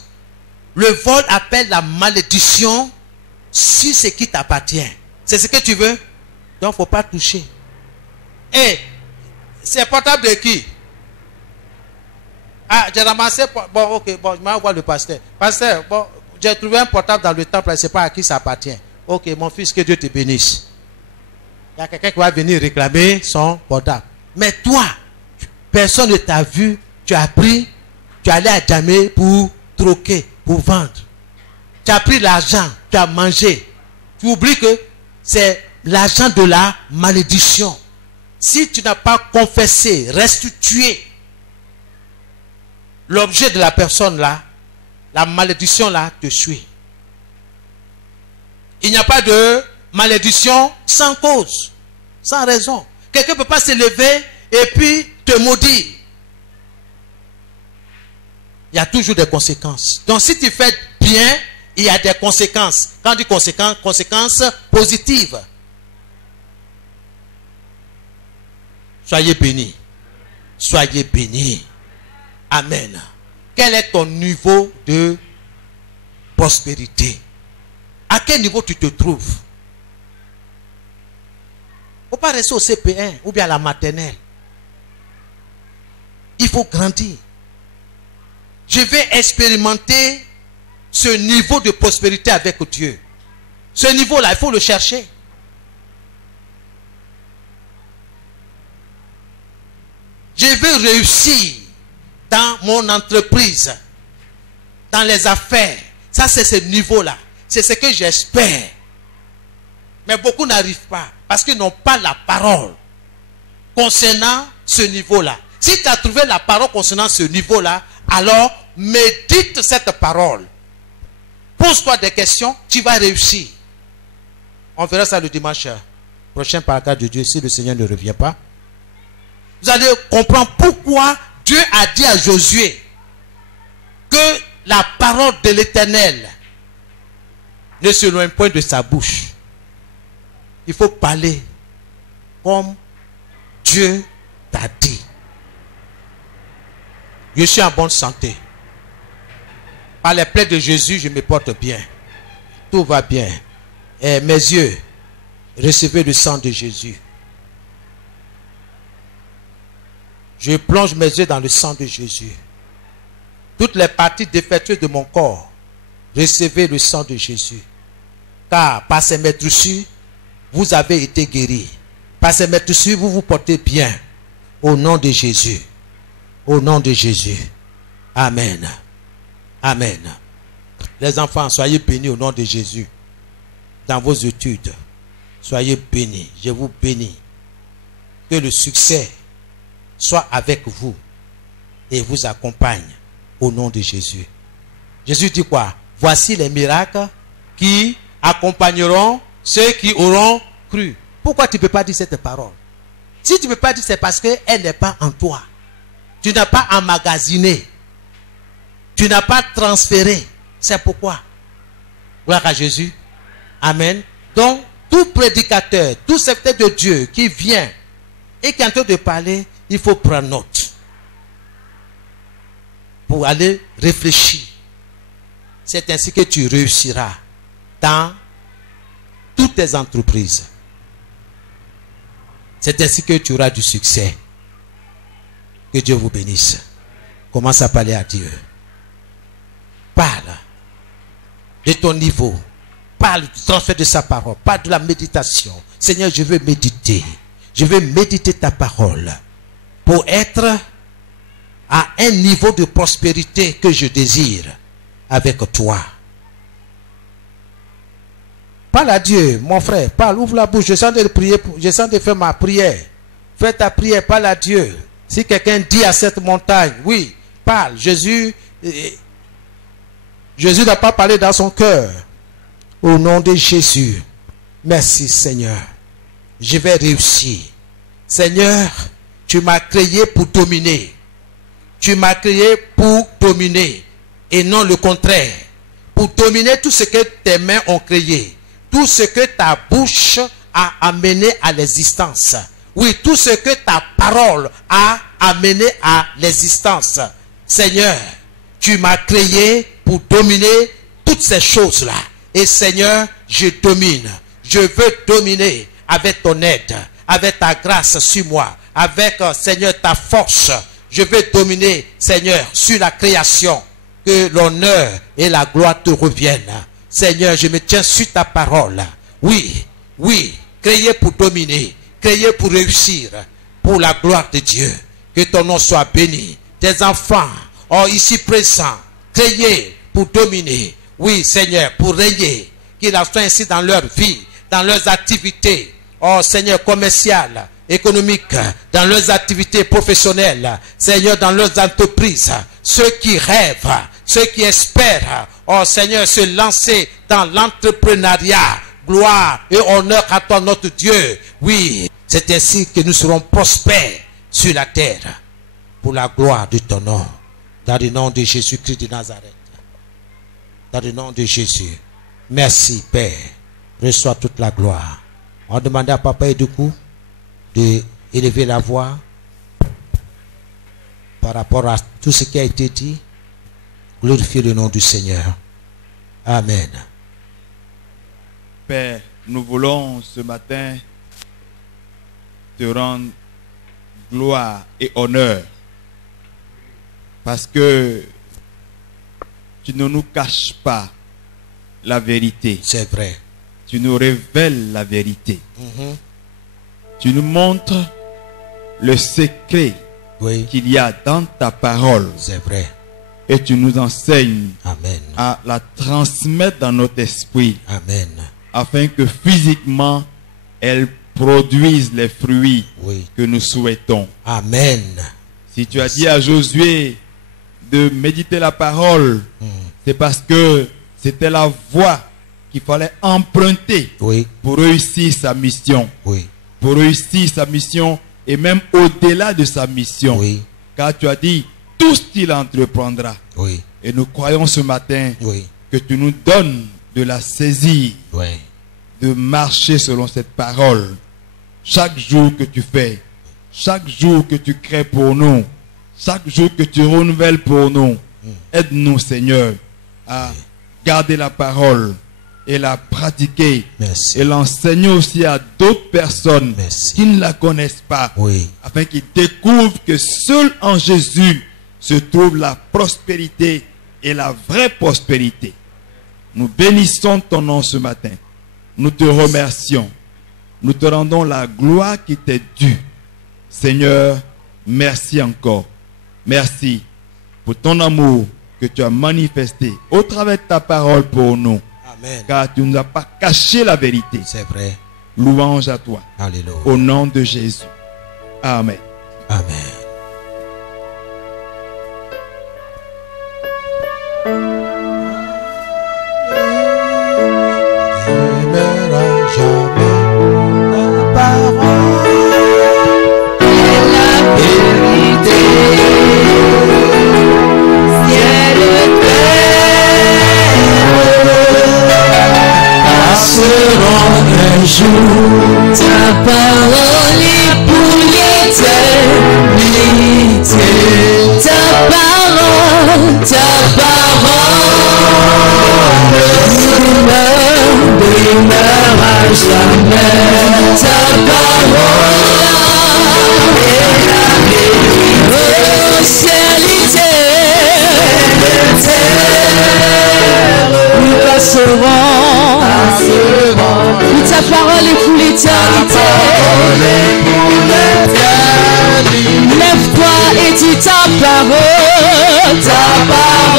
Le vol appelle la malédiction sur ce qui t'appartient. C'est ce que tu veux? Donc, il ne faut pas toucher. Et c'est portable de qui? Ah, j'ai ramassé. Bon, ok, bon, je vais voir le pasteur. Pasteur, bon, j'ai trouvé un portable dans le temple, je ne sais pas à qui ça appartient. Ok, mon fils, que Dieu te bénisse. Il y a quelqu'un qui va venir réclamer son portable. Mais toi, personne ne t'a vu, tu as pris, tu es allé à Djamé pour troquer, pour vendre. Tu as pris l'argent, tu as mangé. Tu oublies que c'est l'argent de la malédiction. Si tu n'as pas confessé, restitué l'objet de la personne là, la malédiction là te suit. Il n'y a pas de malédiction sans cause, sans raison. Quelqu'un ne peut pas se lever et puis te maudire. Il y a toujours des conséquences. Donc si tu fais bien, il y a des conséquences. Quand on dit conséquences, conséquences positives. Soyez bénis. Soyez bénis. Amen. Quel est ton niveau de prospérité? À quel niveau tu te trouves? Il ne faut pas rester au CP1 ou bien à la maternelle. Il faut grandir. Je vais expérimenter ce niveau de prospérité avec Dieu. Ce niveau-là, il faut le chercher. Je veux réussir dans mon entreprise, dans les affaires. Ça, c'est ce niveau-là. C'est ce que j'espère. Mais beaucoup n'arrivent pas parce qu'ils n'ont pas la parole concernant ce niveau-là. Si tu as trouvé la parole concernant ce niveau-là, alors médite cette parole. Pose-toi des questions, tu vas réussir. On verra ça le dimanche prochain par la grâce de Dieu, si le Seigneur ne revient pas. Vous allez comprendre pourquoi Dieu a dit à Josué que la parole de l'Éternel ne s'éloigne point de sa bouche. Il faut parler comme Dieu t'a dit. Je suis en bonne santé. Par les plaies de Jésus, je me porte bien. Tout va bien. Et mes yeux, recevez le sang de Jésus. Je plonge mes yeux dans le sang de Jésus. toutes les parties défectueuses de mon corps, recevez le sang de Jésus. Car par ces meurtrissures, vous avez été guéris. Par ces meurtrissures, vous vous portez bien. Au nom de Jésus. Au nom de Jésus. Amen. Amen. Les enfants, soyez bénis au nom de Jésus. Dans vos études, soyez bénis. Je vous bénis. Que le succès soit avec vous et vous accompagne au nom de Jésus. Jésus dit quoi? Voici les miracles qui accompagneront ceux qui auront cru. Pourquoi tu ne peux pas dire cette parole? Si tu ne peux pas dire, c'est parce qu'elle n'est pas en toi. Tu n'as pas emmagasiné. Tu n'as pas transféré. C'est pourquoi. Gloire à Jésus. Amen. Donc, tout prédicateur, tout serviteur de Dieu qui vient et qui est en train de parler, il faut prendre note. Pour aller réfléchir. C'est ainsi que tu réussiras dans toutes tes entreprises. C'est ainsi que tu auras du succès. Que Dieu vous bénisse. Commence à parler à Dieu. Parle de ton niveau. Parle du transfert de sa parole. Parle de la méditation. Seigneur, je veux méditer. Je veux méditer ta parole pour être à un niveau de prospérité que je désire avec toi. Parle à Dieu, mon frère. Parle, ouvre la bouche. Je sens de prier. Je sens de faire ma prière. Fais ta prière, parle à Dieu. Si quelqu'un dit à cette montagne, oui, parle. Jésus n'a pas parlé dans son cœur. Au nom de Jésus. Merci Seigneur. Je vais réussir. Seigneur, tu m'as créé pour dominer. Tu m'as créé pour dominer. Et non le contraire. Pour dominer tout ce que tes mains ont créé. Tout ce que ta bouche a amené à l'existence. Oui, tout ce que ta parole a amené à l'existence. Seigneur, tu m'as créé pour dominer toutes ces choses-là. Et Seigneur, je domine. Je veux dominer avec ton aide, avec ta grâce sur moi, avec, Seigneur, ta force. Je veux dominer, Seigneur, sur la création. Que l'honneur et la gloire te reviennent. Seigneur, je me tiens sur ta parole. Oui, oui, créé pour dominer, créé pour réussir, pour la gloire de Dieu. Que ton nom soit béni. Tes enfants, ici présents, créés pour dominer. Oui, Seigneur, pour régner. Qu'il en soit ainsi dans leur vie, dans leurs activités. Oh, Seigneur, commerciales, économiques, dans leurs activités professionnelles. Seigneur, dans leurs entreprises. Ceux qui rêvent, ceux qui espèrent, oh Seigneur, se lancer dans l'entrepreneuriat. Gloire et honneur à toi, notre Dieu. Oui, c'est ainsi que nous serons prospères sur la terre. Pour la gloire de ton nom. Dans le nom de Jésus-Christ de Nazareth. Dans le nom de Jésus. Merci, Père. Reçois toute la gloire. On demande à Papa Edoukou d'élever la voix par rapport à tout ce qui a été dit. Glorifiez le nom du Seigneur. Amen. Père, nous voulons ce matin te rendre gloire et honneur parce que tu ne nous caches pas la vérité. C'est vrai. Tu nous révèles la vérité. Tu nous montres le secret qu'il y a dans ta parole. C'est vrai. Et tu nous enseignes Amen. À la transmettre dans notre esprit. Amen. Afin que physiquement, elle produise les fruits que nous souhaitons. Amen. Si tu as dit à Josué de méditer la parole, c'est parce que c'était la voie qu'il fallait emprunter pour réussir sa mission. Pour réussir sa mission et même au-delà de sa mission. Car tu as dit tout ce qu'il entreprendra. Et nous croyons ce matin que tu nous donnes de la saisie, de marcher selon cette parole. Chaque jour que tu fais, chaque jour que tu crées pour nous, chaque jour que tu renouvelles pour nous, aide-nous, Seigneur, à garder la parole et la pratiquer. Merci. Et l'enseigner aussi à d'autres personnes qui ne la connaissent pas, afin qu'ils découvrent que seul en Jésus se trouve la prospérité et la vraie prospérité. Nous bénissons ton nom ce matin. Nous te remercions. Nous te rendons la gloire qui t'est due. Seigneur, merci encore. Merci pour ton amour que tu as manifesté au travers de ta parole pour nous. Amen. Car tu ne nous as pas caché la vérité. C'est vrai. Louange à toi. Alléluia. Au nom de Jésus. Amen. Amen. Ta parole est pour l'éternité. Ta parole demeurera jamais. Ta parole est la vérité. C'est l'éternité. Nous passerons. Ta parole est pour l'éternité. Lève-toi et dis ta parole. Ta parole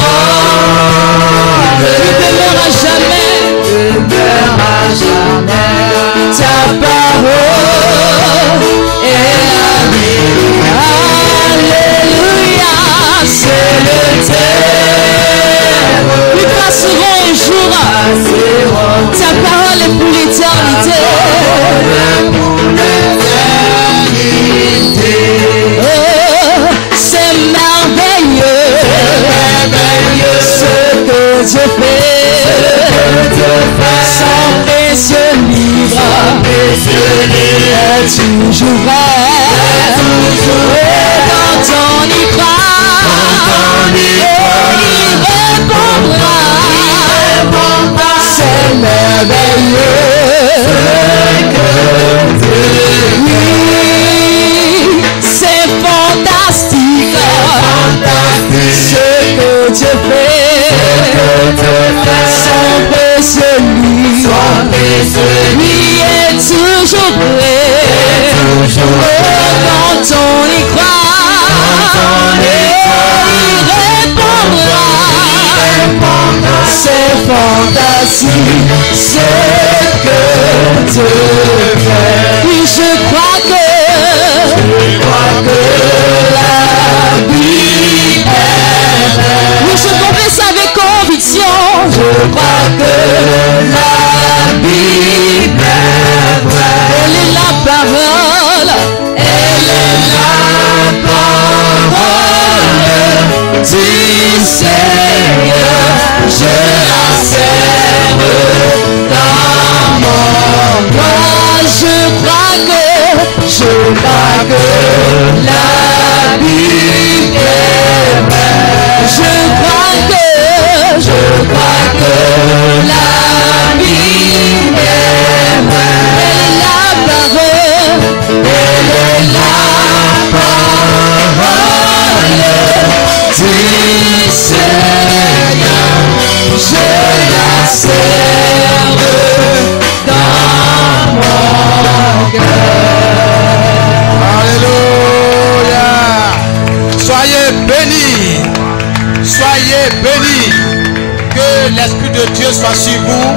ne demeurera jamais. Ta parole est la vérité. Alléluia, c'est le terme. Nous passerons un jour. Ta parole est pour l'éternité. Oh, c'est merveilleux ce que Dieu fait. Son précieux livre est toujours vrai. Quand on y croit, il répondra. C'est merveilleux. Oui, c'est fantastique ce que Dieu fait. Son précieux livre lui est toujours prêt. Quand on y croit, il répondra. C'est fantastique ce que Dieu fait. Oui, je crois que la Bible est vraie. Oui, je confesse avec conviction. Je crois que la Bible est vraie. Elle est la parole. Elle est la parole du Seigneur. Je la serre dans mon cœur. Je crois que la Bible est vraie. Je crois que la Bible est vraie. Elle est la parole. Elle est la parole du Seigneur. Je la serre dans mon cœur. Alléluia. Soyez bénis. Soyez bénis. Que l'Esprit de Dieu soit sur vous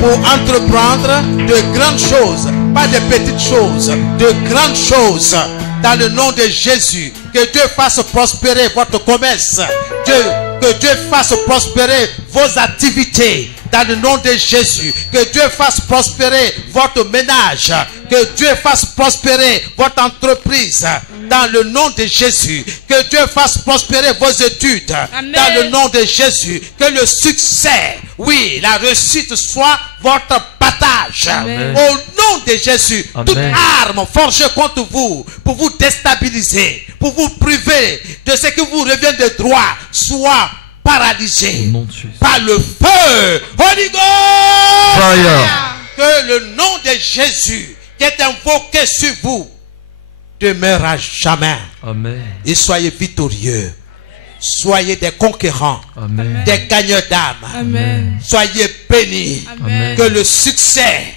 pour entreprendre de grandes choses. Pas de petites choses. De grandes choses. Dans le nom de Jésus. Que Dieu fasse prospérer votre commerce. Que Dieu fasse prospérer vos activités. Dans le nom de Jésus. Que Dieu fasse prospérer votre ménage. Que Dieu fasse prospérer votre entreprise. Dans le nom de Jésus. Que Dieu fasse prospérer vos études. Amen. Dans le nom de Jésus. Que le succès, oui, la réussite soit votre partage. Amen. Au nom de Jésus. Amen. Toute arme forgée contre vous pour vous déstabiliser, pour vous priver de ce qui vous revient de droit, soit paralysé par le feu. Holy Ghost. Fire. Que le nom de Jésus qui est invoqué sur vous demeure à jamais. Amen. Et soyez victorieux. Soyez des conquérants, Amen. des gagneurs d'âme. Amen. Soyez bénis. Amen. Que le succès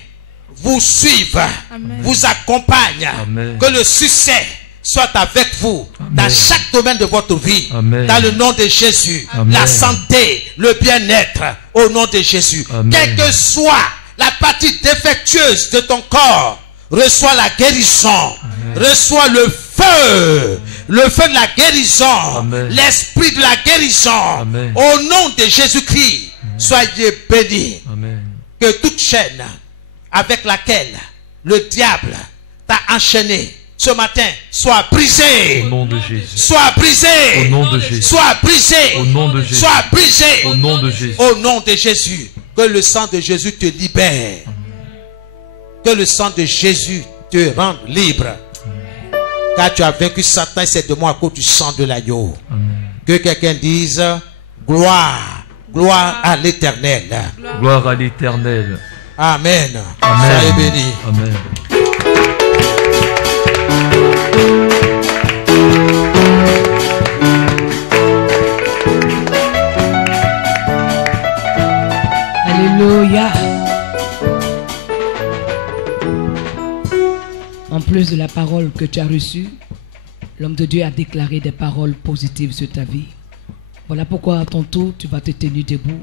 vous suive, Amen. vous accompagne. Amen. Que le succès soit avec vous dans chaque domaine de votre vie. Amen. Dans le nom de Jésus. Amen. La santé, le bien-être, au nom de Jésus. Amen. Quelle que soit la partie défectueuse de ton corps, reçois la guérison. Amen. Reçois le feu de la guérison, l'esprit de la guérison. Amen. Au nom de Jésus-Christ, soyez bénis. Amen. Que toute chaîne avec laquelle le diable t'a enchaîné ce matin soit brisée. Au nom de Jésus. Soit brisée. Au nom de Jésus. Soit brisée. Au nom de Jésus. Soit brisée. Au nom de Jésus. Au nom de Jésus. Que le sang de Jésus te libère. Que le sang de Jésus te rende libre. Car tu as vaincu Satan et ses démons à cause du sang de l'agneau. Que quelqu'un dise gloire, gloire à l'Éternel. Gloire à l'Éternel. Amen. Amen. Soyez bénis. Amen. Alléluia. En plus de la parole que tu as reçue, l'homme de Dieu a déclaré des paroles positives sur ta vie. Voilà pourquoi à ton tour, tu vas te tenir debout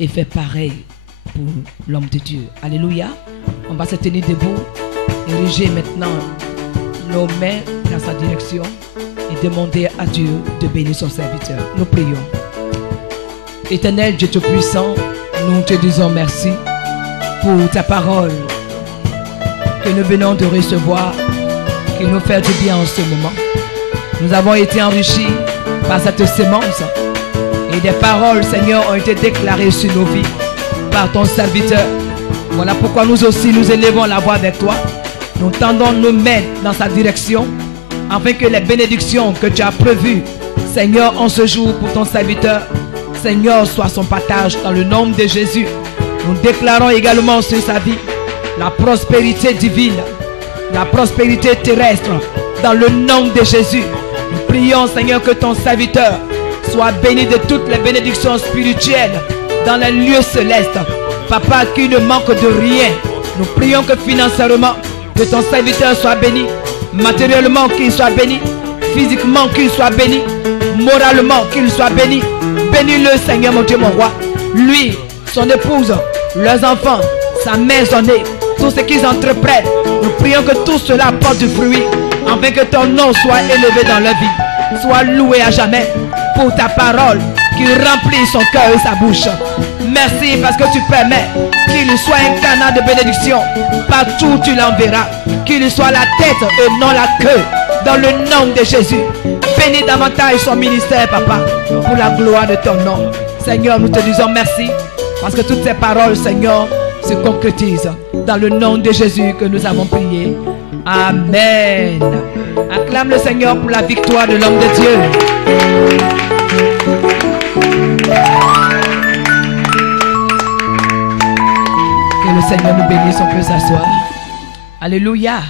et faire pareil pour l'homme de Dieu. Alléluia. On va se tenir debout, ériger maintenant nos mains dans sa direction et demander à Dieu de bénir son serviteur. Nous prions. Éternel Dieu Tout-Puissant, nous te disons merci pour ta parole que nous venons de recevoir, qui nous fait du bien en ce moment. Nous avons été enrichis par cette sémence et des paroles, Seigneur, ont été déclarées sur nos vies par ton serviteur. Voilà pourquoi nous aussi nous élevons la voix avec toi. Nous tendons nos mains dans sa direction afin que les bénédictions que tu as prévues, Seigneur, en ce jour pour ton serviteur, Seigneur, soient son partage dans le nom de Jésus. Nous déclarons également sur sa vie la prospérité divine, la prospérité terrestre dans le nom de Jésus. Nous prions, Seigneur, que ton serviteur soit béni de toutes les bénédictions spirituelles dans les lieux célestes. Papa, qui ne manque de rien. Nous prions que financièrement, que ton serviteur soit béni, matériellement qu'il soit béni, physiquement qu'il soit béni, moralement qu'il soit béni. Bénis-le, Seigneur, mon Dieu, mon roi. Lui, son épouse, leurs enfants, sa maisonnée, tout ce qu'ils entreprennent. Nous prions que tout cela porte du fruit, afin que ton nom soit élevé dans leur vie. Sois loué à jamais pour ta parole qui remplit son cœur et sa bouche. Merci parce que tu permets qu'il soit un canal de bénédiction. Partout tu l'enverras. Qu'il soit la tête et non la queue. Dans le nom de Jésus. Bénis davantage son ministère, Papa, pour la gloire de ton nom. Seigneur, nous te disons merci parce que toutes ces paroles, Seigneur, se concrétisent dans le nom de Jésus que nous avons prié. Amen. Acclame le Seigneur pour la victoire de l'homme de Dieu. Que le Seigneur nous bénisse, on peut s'asseoir. Alléluia.